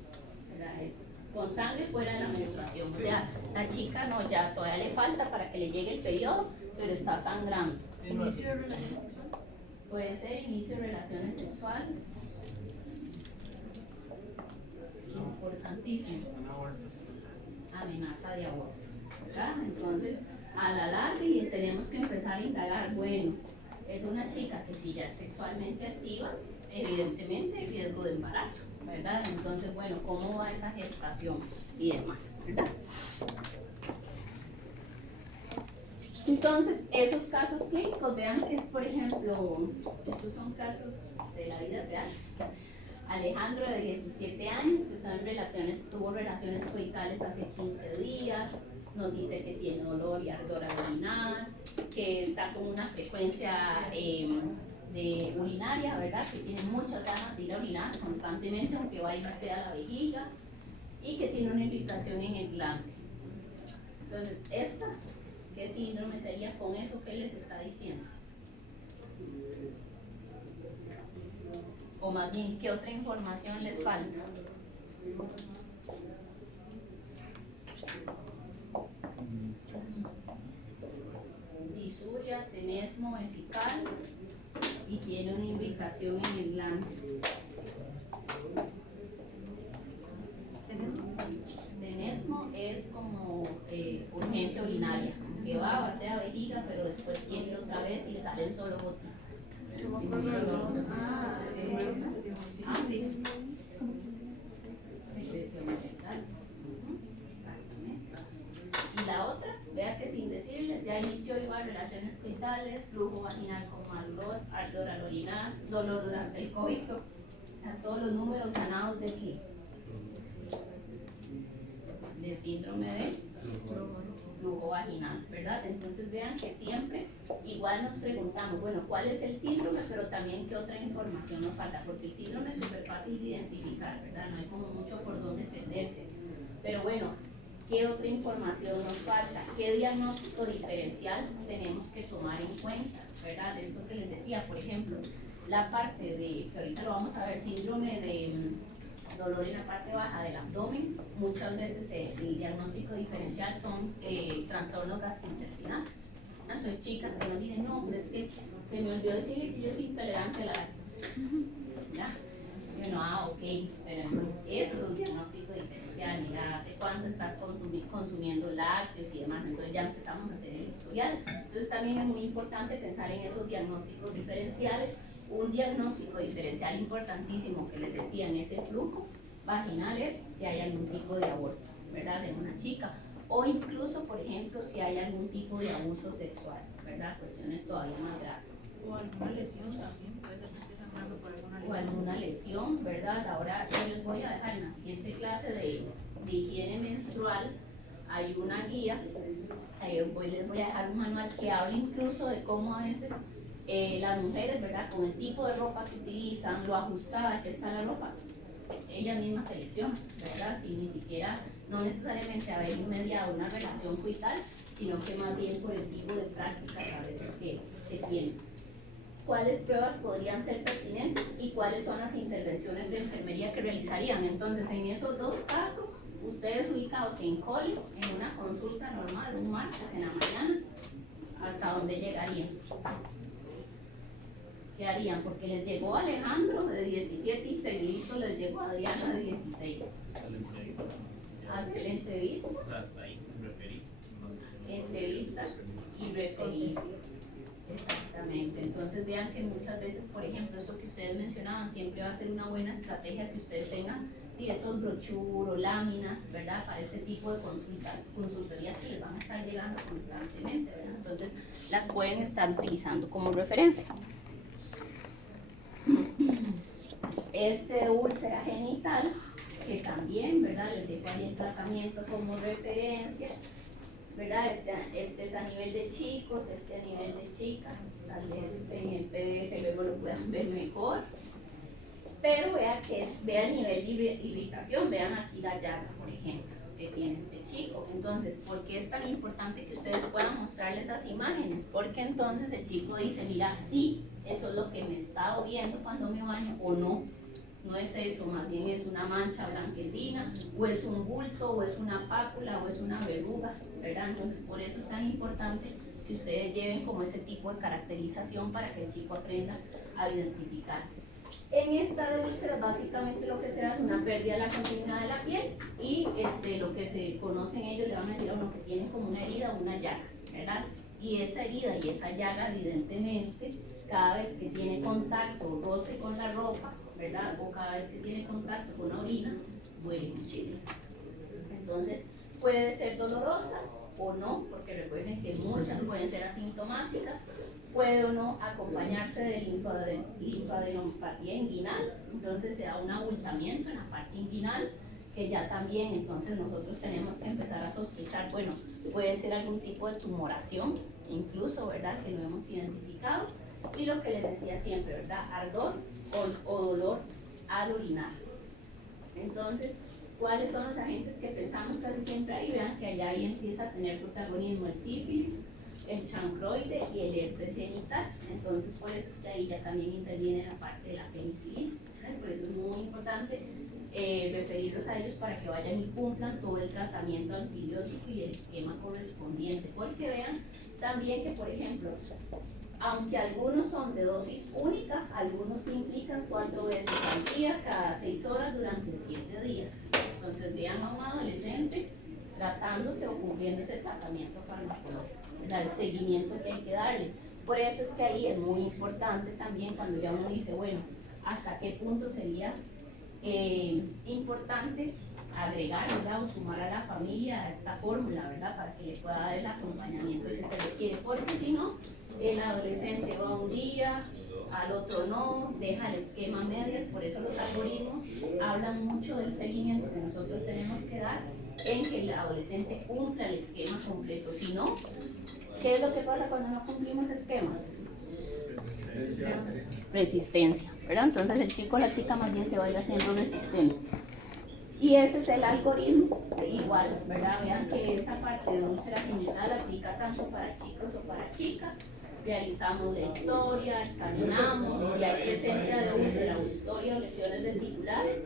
¿verdad? Es con sangre fuera de la menstruación, o sea, la chica no, ya todavía le falta para que le llegue el periodo, pero está sangrando. ¿Inicio de relaciones sexuales? Puede ser inicio de relaciones sexuales. Importantísimo. Un aborto. Amenaza de aborto, ¿verdad? Entonces, a la larga y tenemos que empezar a indagar, bueno, es una chica que si ya es sexualmente activa, evidentemente riesgo de embarazo, ¿verdad? Entonces, bueno, ¿cómo va esa gestación y demás, ¿verdad? Entonces, esos casos clínicos, vean que es, por ejemplo, estos son casos de la vida real. Alejandro de 17 años, que tuvo relaciones coitales hace 15 días, nos dice que tiene dolor y ardor abdominal, que está con una frecuencia de urinaria, ¿verdad? Que tiene muchas ganas de ir a orinar constantemente, aunque vaya hacia la vejiga, y que tiene una irritación en el glande. Entonces, ¿qué síndrome sería con eso que les está diciendo? O más bien, ¿qué otra información les falta? Disuria, tenesmo vesical y tiene una irritación en el glande. Tenesmo es como urgencia urinaria, que va hacia la vejiga, pero después quiere ir otra vez y le salen solo gotitas. Cistitis. Secreción vegetal. Exactamente. Y la otra, vea que sin decirles, ya inició igual relaciones coitales, flujo vaginal con ardor al orinar, dolor durante el coito, a todos los números ganados de qué? De síndrome de flujo vaginal, ¿verdad? Entonces vean que siempre igual nos preguntamos, bueno, ¿cuál es el síndrome? Pero también qué otra información nos falta, porque el síndrome es súper fácil de identificar, ¿verdad? No hay como mucho por dónde defenderse. Pero bueno, ¿qué otra información nos falta? ¿Qué diagnóstico diferencial tenemos que tomar en cuenta, ¿verdad? De esto que les decía, por ejemplo, la parte de, que ahorita lo vamos a ver, síndrome de dolor en la parte baja del abdomen, muchas veces el diagnóstico diferencial son trastornos gastrointestinales. Entonces, chicas que nos dicen, no, es que se me olvidó decirle que yo soy intolerante a la lactosa. ¿Ya? Y uno, ok, pero entonces eso es un diagnóstico diferencial, mira, hace cuánto estás consumiendo lácteos y demás, entonces ya empezamos a hacer el historial. Entonces también es muy importante pensar en esos diagnósticos diferenciales. Un diagnóstico diferencial importantísimo que les decía en ese flujo vaginal es si hay algún tipo de aborto, ¿verdad? En una chica, o incluso, por ejemplo, si hay algún tipo de abuso sexual, ¿verdad? Cuestiones todavía más graves. O alguna lesión también, puede ser que esté sangrando por alguna lesión. O alguna lesión, ¿verdad? Ahora yo les voy a dejar en la siguiente clase de higiene menstrual, hay una guía, les voy a dejar un manual que habla incluso de cómo a veces las mujeres, ¿verdad? Con el tipo de ropa que utilizan, lo ajustada que está la ropa, ella misma se lesiona, ¿verdad? Sin ni siquiera, no necesariamente haber mediado una relación coital, sino que más bien por el tipo de prácticas a veces que tienen. ¿Cuáles pruebas podrían ser pertinentes y cuáles son las intervenciones de enfermería que realizarían? Entonces, en esos dos casos, ustedes ubicados en cole, en una consulta normal, un martes en la mañana, ¿hasta dónde llegarían? ¿qué harían? Porque les llegó Alejandro de 17 y seguidito les llegó Adriana de 16. A la entrevista. Hace la entrevista, O sea, hasta ahí, referí. entrevista y referir. Exactamente. Entonces vean que muchas veces, por ejemplo, esto que ustedes mencionaban, siempre va a ser una buena estrategia que ustedes tengan y esos brochuros o láminas, ¿verdad? Para este tipo de consultorías que les van a estar llegando constantemente, ¿verdad? Entonces las pueden estar utilizando como referencia. Este úlcera genital, que también, ¿verdad? Les dejo ahí el tratamiento como referencia, ¿verdad? Este es a nivel de chicos, este a nivel de chicas, tal vez en el PDF luego lo puedan ver mejor. Pero vean el nivel de irritación, vean aquí la llaga, por ejemplo, que tiene este chico. Entonces, ¿por qué es tan importante que ustedes puedan mostrarle esas imágenes? Porque entonces el chico dice, mira, sí, eso es lo que me está viendo cuando me baño, o no. No es eso, más bien es una mancha blanquecina, o es un bulto, o es una pápula, o es una verruga, ¿verdad? Entonces, por eso es tan importante que ustedes lleven como ese tipo de caracterización para que el chico aprenda a identificar. En esta de úlceras básicamente lo que se da es una pérdida de la continuidad de la piel y lo que se conocen ellos le van a decir a uno que tiene como una herida o una llaga, ¿verdad? Y esa herida y esa llaga evidentemente cada vez que tiene contacto o roce con la ropa, ¿verdad? O cada vez que tiene contacto con la orina, duele muchísimo. Entonces puede ser dolorosa o no, porque recuerden que muchas pueden ser asintomáticas. Puede o no acompañarse de linfadenopatía inguinal, entonces se da un abultamiento en la parte inguinal, que ya también entonces nosotros tenemos que empezar a sospechar, bueno, puede ser algún tipo de tumoración, incluso, ¿verdad?, que no hemos identificado, y lo que les decía siempre, ¿verdad?, ardor o dolor al orinar. Entonces, ¿cuáles son los agentes que pensamos casi siempre ahí? Vean que allá ahí empieza a tener protagonismo el sífilis, el chancroide y el herpes genital. Entonces, por eso es que ahí ya también interviene la parte de la penicilina. Por eso es muy importante referirlos a ellos para que vayan y cumplan todo el tratamiento antibiótico y el esquema correspondiente. Porque vean también que, por ejemplo, aunque algunos son de dosis única, algunos implican 4 veces al día, cada 6 horas durante 7 días. Entonces, vean a un adolescente tratándose o cumpliendo ese tratamiento farmacológico, el seguimiento que hay que darle. Por eso es que ahí es muy importante también cuando ya uno dice, bueno, hasta qué punto sería importante agregar, ¿verdad?, o sumar a la familia a esta fórmula, ¿verdad?, para que le pueda dar el acompañamiento que se requiere, porque si no, el adolescente va un día, al otro no, deja el esquema a medias. Por eso los algoritmos hablan mucho del seguimiento que nosotros tenemos que dar en que el adolescente cumpla el esquema completo. Si no, ¿qué es lo que pasa cuando no cumplimos esquemas? Resistencia, ¿verdad? Entonces el chico o la chica más bien se va a ir haciendo resistente. Y ese es el algoritmo, igual, ¿verdad? Vean que esa parte de úlcera genital aplica tanto para chicos o para chicas. Realizamos la historia, examinamos, si hay presencia de úlcera o historia o lesiones vesiculares.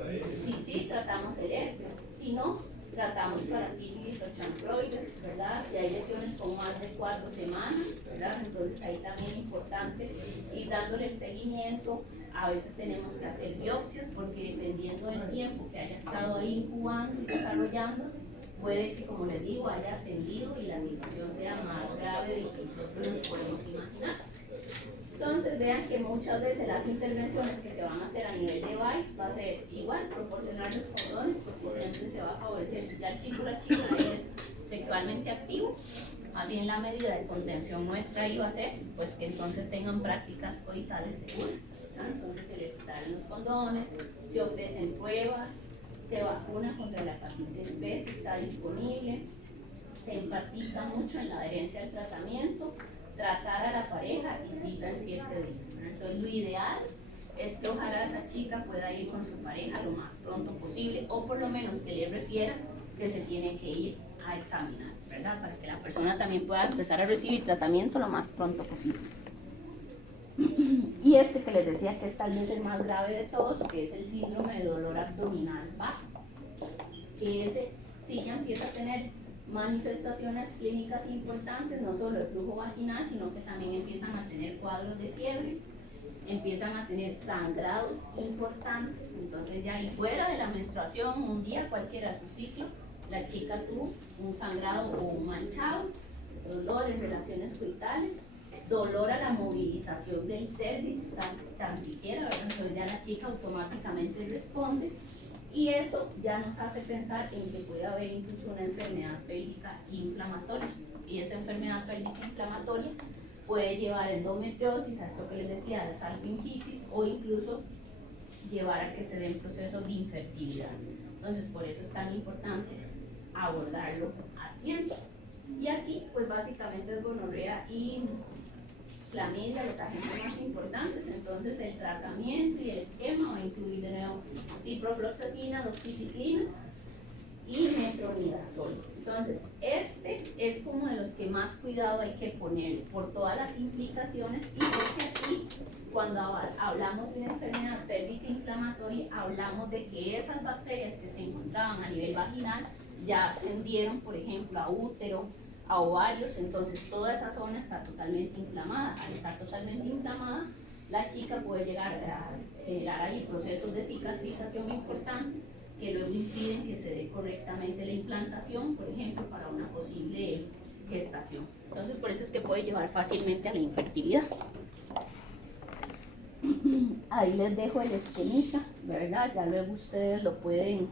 Sí, tratamos el herpes. Si no, tratamos para sífilis o chancroides, ¿verdad? Si hay lesiones con más de 4 semanas, ¿verdad? Entonces ahí también es importante ir dándole el seguimiento. A veces tenemos que hacer biopsias porque dependiendo del tiempo que haya estado ahí incubando y desarrollándose, puede que, como les digo, haya ascendido y la situación sea más grave de lo que nosotros nos podemos imaginar. Entonces vean que muchas veces las intervenciones que se van a hacer a nivel de VICE va a ser igual, proporcionar los condones, porque siempre se va a favorecer. Si ya el chico o la chica es sexualmente activo, más bien la medida de contención nuestra iba a ser pues que entonces tengan prácticas coitales seguras, ¿verdad? Entonces se les quitan los condones, se ofrecen pruebas, se vacuna contra la hepatitis B si está disponible, se enfatiza mucho en la adherencia al tratamiento, tratar a la pareja y cita en 7 días. Entonces lo ideal es que ojalá esa chica pueda ir con su pareja lo más pronto posible, o por lo menos que le refiera que se tiene que ir a examinar, ¿verdad? Para que la persona también pueda empezar a recibir tratamiento lo más pronto posible. Y este que les decía que es tal vez el más grave de todos, que es el síndrome de dolor abdominal bajo, que ese sí ya empieza a tener manifestaciones clínicas importantes, no solo el flujo vaginal, sino que también empiezan a tener cuadros de fiebre, empiezan a tener sangrados importantes, entonces ya y fuera de la menstruación, un día cualquiera de su ciclo, la chica tuvo un sangrado o un manchado, dolor en relaciones coitales, dolor a la movilización del cervix, tan siquiera, ¿verdad? Entonces ya la chica automáticamente responde y eso ya nos hace pensar en que puede haber incluso una enfermedad pélvica inflamatoria y esa enfermedad pélvica inflamatoria puede llevar a endometriosis, a esto que les decía, la salpingitis o incluso llevar a que se den procesos de infertilidad. Entonces por eso es tan importante abordarlo a tiempo. Y aquí pues básicamente es gonorrea y clamidia los agentes más importantes, entonces el tratamiento y el esquema va a incluir de nuevo ciprofloxacina, doxiciclina y metronidazol. Entonces este es como de los que más cuidado hay que poner por todas las implicaciones y porque aquí cuando hablamos de una enfermedad pélvica inflamatoria hablamos de que esas bacterias que se encontraban a nivel vaginal ya ascendieron por ejemplo a útero, a ovarios, entonces toda esa zona está totalmente inflamada. Al estar totalmente inflamada, la chica puede llegar a generar ahí procesos de cicatrización importantes que luego impiden que se dé correctamente la implantación, por ejemplo, para una posible gestación. Entonces, por eso es que puede llevar fácilmente a la infertilidad. Ahí les dejo el esquemita, ¿verdad? Ya luego ustedes lo pueden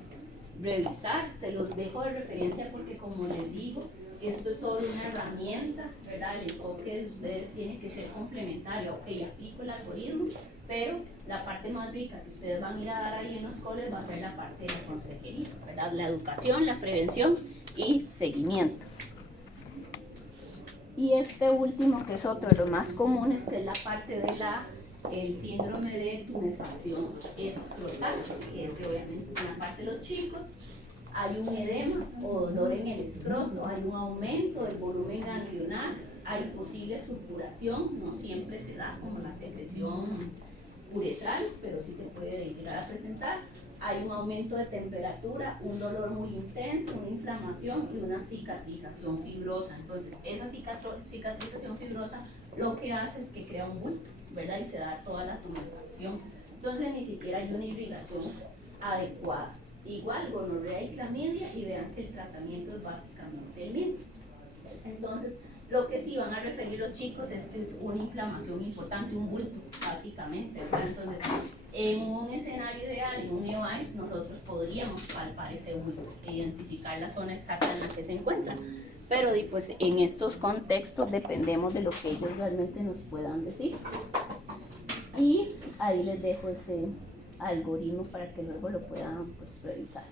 revisar. Se los dejo de referencia porque, como les digo, esto es solo una herramienta, ¿verdad? El enfoque de ustedes tiene que ser complementario. Ok, aplico el algoritmo, pero la parte más rica que ustedes van a ir a dar ahí en los coles va a ser la parte de la consejería, ¿verdad? La educación, la prevención y seguimiento. Y este último, que es otro de los más comunes, que es la parte de el síndrome de tumefacción escrotal, que es obviamente en la parte de los chicos. Hay un edema o dolor en el escroto, hay un aumento del volumen ganglionar, hay posible supuración, no siempre se da como la secreción uretral, pero sí se puede llegar a presentar. Hay un aumento de temperatura, un dolor muy intenso, una inflamación y una cicatrización fibrosa. Entonces, esa cicatrización fibrosa lo que hace es que crea un bulto, ¿verdad? Y se da toda la tumefacción. Entonces, ni siquiera hay una irrigación adecuada. Igual gonorrea y clamidia y vean que el tratamiento es básicamente el mismo. Entonces, lo que sí van a referir los chicos es que es una inflamación importante, un bulto, básicamente, ¿verdad? Entonces, en un escenario ideal, en un EOIS, nosotros podríamos palpar ese bulto e identificar la zona exacta en la que se encuentra. Pero pues en estos contextos dependemos de lo que ellos realmente nos puedan decir. Y ahí les dejo ese algoritmo para que luego lo puedan pues, revisar.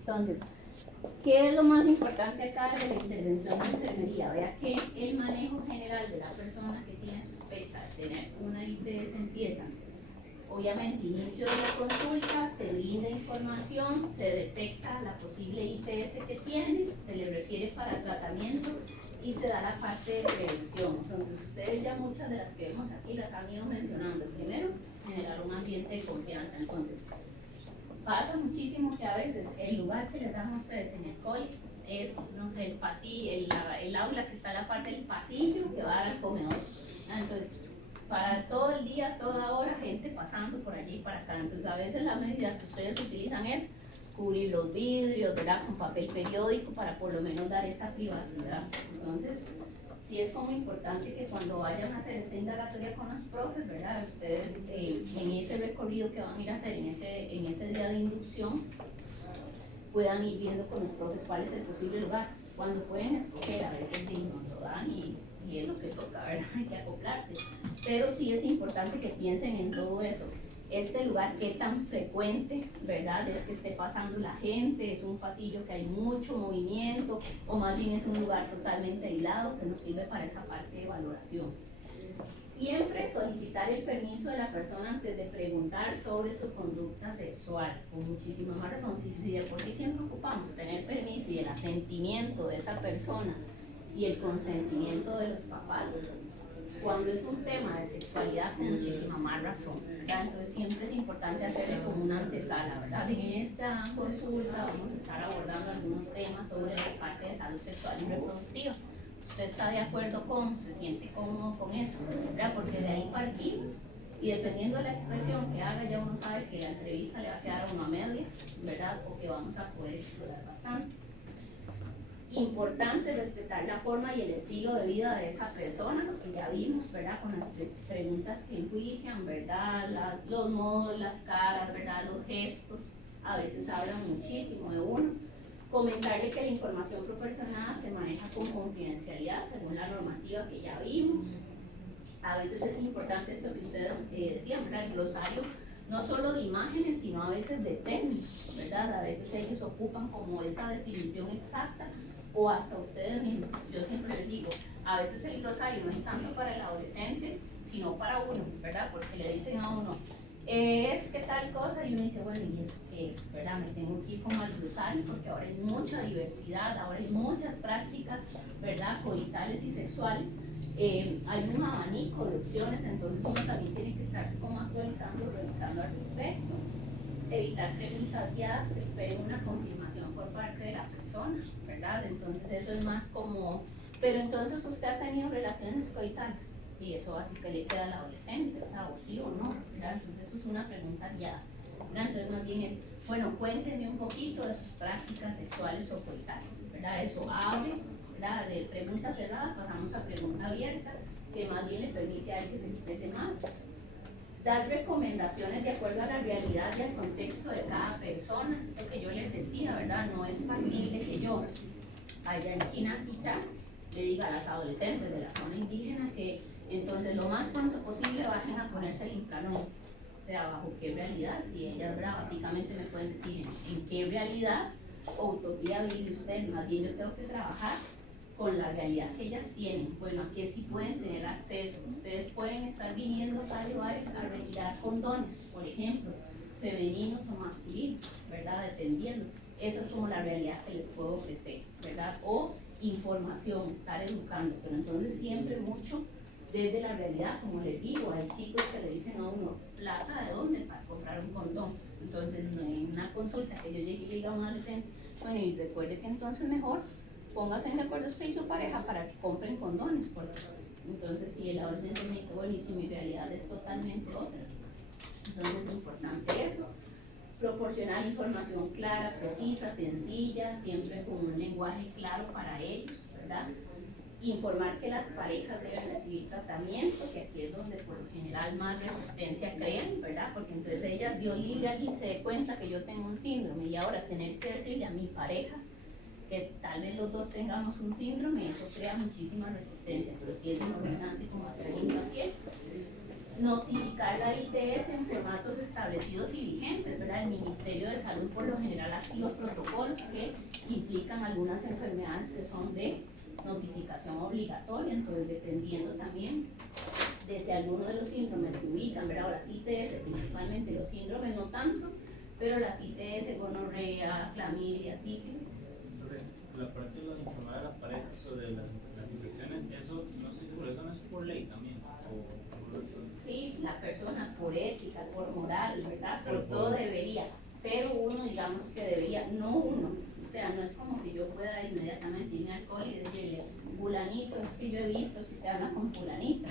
Entonces, ¿qué es lo más importante acá de la intervención de enfermería? Vea que el manejo general de la persona que tiene sospecha de tener una ITS empieza, obviamente, inicio de la consulta, se brinda información, se detecta la posible ITS que tiene, se le refiere para tratamiento y se da la parte de prevención. Entonces, ustedes ya muchas de las que vemos aquí las han ido mencionando. Primero, generar un ambiente de confianza. Entonces, pasa muchísimo que a veces el lugar que les dan a ustedes en el cole es, no sé, el pasillo, el aula, si está la parte del pasillo que va a dar al comedor. Entonces, para todo el día, toda hora, gente pasando por allí y para acá. Entonces, a veces la medida que ustedes utilizan es cubrir los vidrios, ¿verdad? Con papel periódico para por lo menos dar esa privacidad. Entonces, sí es como importante que cuando vayan a hacer esta indagatoria con los profes, ¿verdad? Ustedes en ese recorrido que van a ir a hacer en ese día de inducción, puedan ir viendo con los profes cuál es el posible lugar. Cuando pueden escoger, a veces nos lo dan y es lo que toca, ¿verdad? Hay que acoplarse. Pero sí es importante que piensen en todo eso. Este lugar, qué tan frecuente, ¿verdad? Es que esté pasando la gente, es un pasillo que hay mucho movimiento, o más bien es un lugar totalmente aislado que nos sirve para esa parte de valoración. Siempre solicitar el permiso de la persona antes de preguntar sobre su conducta sexual, con muchísima más razón. Si de por sí siempre ocupamos tener permiso y el asentimiento de esa persona y el consentimiento de los papás, cuando es un tema de sexualidad, con muchísima más razón, ¿verdad? Entonces siempre es importante hacerle como una antesala, ¿verdad? En esta consulta vamos a estar abordando algunos temas sobre la parte de salud sexual y reproductiva. ¿Usted está de acuerdo se siente cómodo con eso, ¿verdad? Porque de ahí partimos Y dependiendo de la expresión que haga, ya uno sabe que la entrevista le va a quedar a uno a medias, ¿verdad? O que vamos a poder explorar bastante. Importante respetar la forma y el estilo de vida de esa persona, lo que ya vimos, ¿verdad? Con las preguntas que enjuician, ¿verdad? Los modos, las caras, ¿verdad? Los gestos, a veces hablan muchísimo de uno. Comentarle que la información proporcionada se maneja con confidencialidad según la normativa que ya vimos. A veces es importante esto que ustedes decían, ¿verdad? El glosario no solo de imágenes, sino a veces de términos, ¿verdad? A veces ellos ocupan como esa definición exacta o hasta ustedes mismos. Yo siempre les digo, a veces el glosario no es tanto para el adolescente, sino para uno, ¿verdad? Porque le dicen a uno, es que tal cosa, y uno dice, bueno, ¿y eso qué es? ¿Verdad? Me tengo que ir como al glosario porque ahora hay mucha diversidad, ahora hay muchas prácticas, ¿verdad? Coitales y sexuales. Hay un abanico de opciones, entonces uno también tiene que estarse como actualizando, revisando al respecto. Evitar preguntas guiadas que esperen una confirmación por parte de la persona, ¿verdad? Entonces eso es más como, pero entonces usted ha tenido relaciones coitales y eso así que le queda al adolescente, ¿verdad? O sí o no, ¿verdad? Entonces eso es una pregunta guiada, ¿verdad? Entonces más bien es, bueno, cuénteme un poquito de sus prácticas sexuales o coitales, ¿verdad? Eso abre, ¿verdad? De pregunta cerrada pasamos a pregunta abierta, que más bien le permite a él que se exprese más. Dar recomendaciones de acuerdo a la realidad y al contexto de cada persona. Esto que yo les decía, ¿verdad? No es factible que yo, allá en China, Quichá, le diga a las adolescentes de la zona indígena que entonces lo más pronto posible bajen a ponerse el Infranón. O sea, ¿bajo qué realidad? Si ellas, ¿verdad? Básicamente me pueden decir en qué realidad o utopía vive usted. Más bien yo tengo que trabajar con la realidad que ellas tienen. Bueno, aquí sí pueden tener acceso. Ustedes pueden estar viniendo a lugares a retirar condones, por ejemplo, femeninos o masculinos, ¿verdad? Dependiendo. Esa es como la realidad que les puedo ofrecer, ¿verdad? O información, estar educando, pero entonces siempre mucho desde la realidad, como les digo, hay chicos que le dicen a uno, ¿plata de dónde? Para comprar un condón. Entonces, en una consulta que yo llegué y le diga a un adolescente, bueno, y recuerde que entonces mejor pónganse de acuerdo usted y su pareja para que compren condones. Entonces, si el adolescente me dice, bueno, y si mi realidad es totalmente otra, entonces es importante eso. Proporcionar información clara, precisa, sencilla, siempre con un lenguaje claro para ellos, ¿verdad? Informar que las parejas deben recibir tratamiento, que aquí es donde por lo general más resistencia crean, ¿verdad? Porque entonces ellas, Dios libre, alguien se dé cuenta que yo tengo un síndrome y ahora tener que decirle a mi pareja que tal vez los dos tengamos un síndrome, eso crea muchísima resistencia, pero sí es importante como hacer hincapié. Notificar la ITS en formatos establecidos y vigentes, ¿verdad? El Ministerio de Salud por lo general activa protocolos que implican algunas enfermedades que son de notificación obligatoria, entonces dependiendo también de si alguno de los síndromes se ubican, ¿verdad? O las ITS, principalmente los síndromes no tanto, pero las ITS, gonorrea, clamidia, sífilis. La parte de informar a las parejas sobre las infecciones, eso no estoy seguro, eso no es por ley también. Sí, la persona por ética, por moral, ¿verdad? Por todo debería, pero uno digamos que debería, no uno, o sea, no es como que yo pueda inmediatamente irme al cole y decirle, fulanito, es que yo he visto que se habla con fulanita,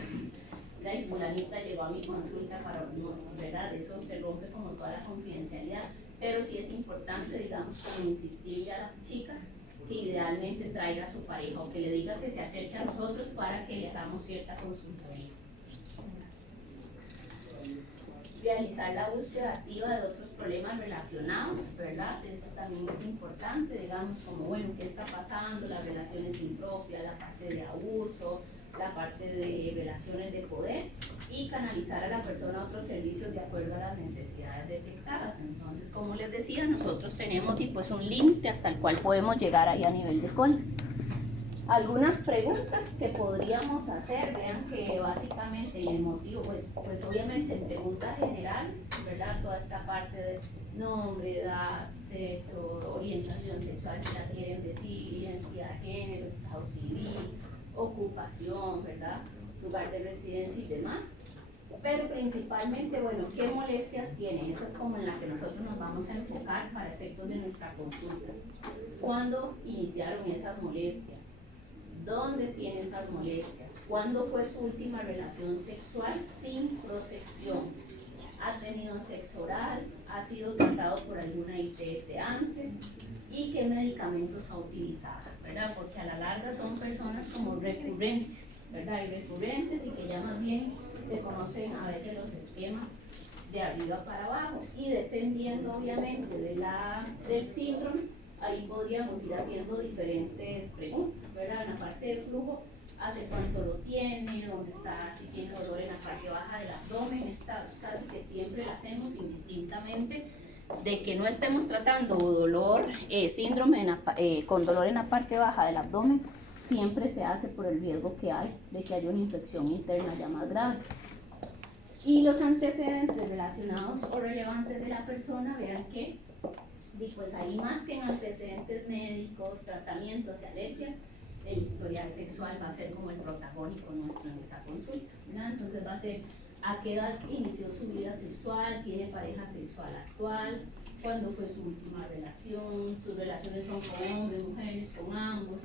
¿verdad? Y fulanita llegó a mi consulta para, ¿verdad? Eso se rompe como toda la confidencialidad, pero sí es importante, digamos, como insistirle a la chica que idealmente traiga a su pareja o que le diga que se acerque a nosotros para que le hagamos cierta consultoría. Realizar la búsqueda activa de otros problemas relacionados, ¿verdad? Eso también es importante, digamos, como, bueno, ¿qué está pasando? Las relaciones impropias, la parte de abuso, la parte de relaciones de poder y canalizar a la persona a otros servicios de acuerdo a las necesidades detectadas. Entonces, como les decía, nosotros tenemos pues, un límite hasta el cual podemos llegar ahí a nivel de coles. Algunas preguntas que podríamos hacer, vean que básicamente el motivo, pues obviamente en preguntas generales, ¿verdad? Toda esta parte de nombre, edad, sexo, orientación sexual, si la quieren decir, identidad de género, estado civil, ocupación, ¿verdad? Lugar de residencia y demás. Pero principalmente, bueno, ¿qué molestias tienen? Esa es como en la que nosotros nos vamos a enfocar para efectos de nuestra consulta. ¿Cuándo iniciaron esas molestias? ¿Dónde tiene esas molestias? ¿Cuándo fue su última relación sexual sin protección? ¿Ha tenido sexo oral? ¿Ha sido tratado por alguna ITS antes? ¿Y qué medicamentos ha utilizado? ¿Verdad? Porque a la larga son personas como recurrentes, ¿verdad? Y recurrentes y que ya más bien se conocen a veces los esquemas de arriba para abajo. Y dependiendo obviamente del síndrome, ahí podríamos ir haciendo diferentes preguntas, ¿verdad? En la parte de flujo, ¿hace cuánto lo tiene? ¿Dónde está? Si tiene dolor en la parte baja del abdomen. Esta casi que siempre la hacemos indistintamente de que no estemos tratando dolor, síndrome con dolor en la parte baja del abdomen, siempre se hace por el riesgo que hay de que haya una infección interna ya más grave. Y los antecedentes relacionados o relevantes de la persona, vean que pues ahí más que en antecedentes médicos, tratamientos y alergias, el historial sexual va a ser como el protagónico nuestro en esa consulta, ¿verdad? Entonces va a ser a qué edad inició su vida sexual, tiene pareja sexual actual, cuándo fue su última relación, sus relaciones son con hombres, mujeres, con ambos,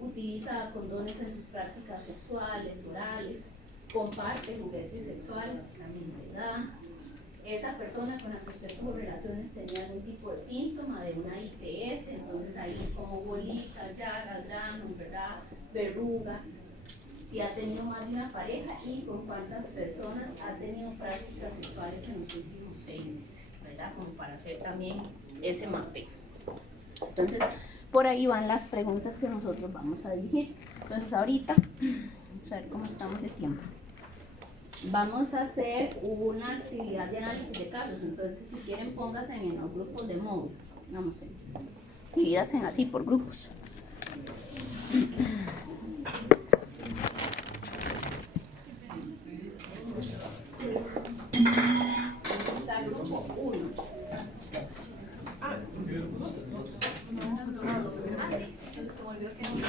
utiliza condones en sus prácticas sexuales, orales, comparte juguetes sexuales, también se da. Esa persona con la que usted tuvo relaciones tenía algún tipo de síntoma de una ITS, entonces ahí como bolitas, llagas, granos, ¿verdad? Verrugas. Si ha tenido más de una pareja y con cuántas personas ha tenido prácticas sexuales en los últimos 6 meses, ¿verdad? Como para hacer también ese mapeo. Entonces, por ahí van las preguntas que nosotros vamos a dirigir. Entonces, ahorita, vamos a ver cómo estamos de tiempo. Vamos a hacer una actividad de análisis de casos, entonces si quieren pónganse en los grupos de módulo, vamos a dividas en así por grupos. Está el grupo 1. Se me olvidó que no me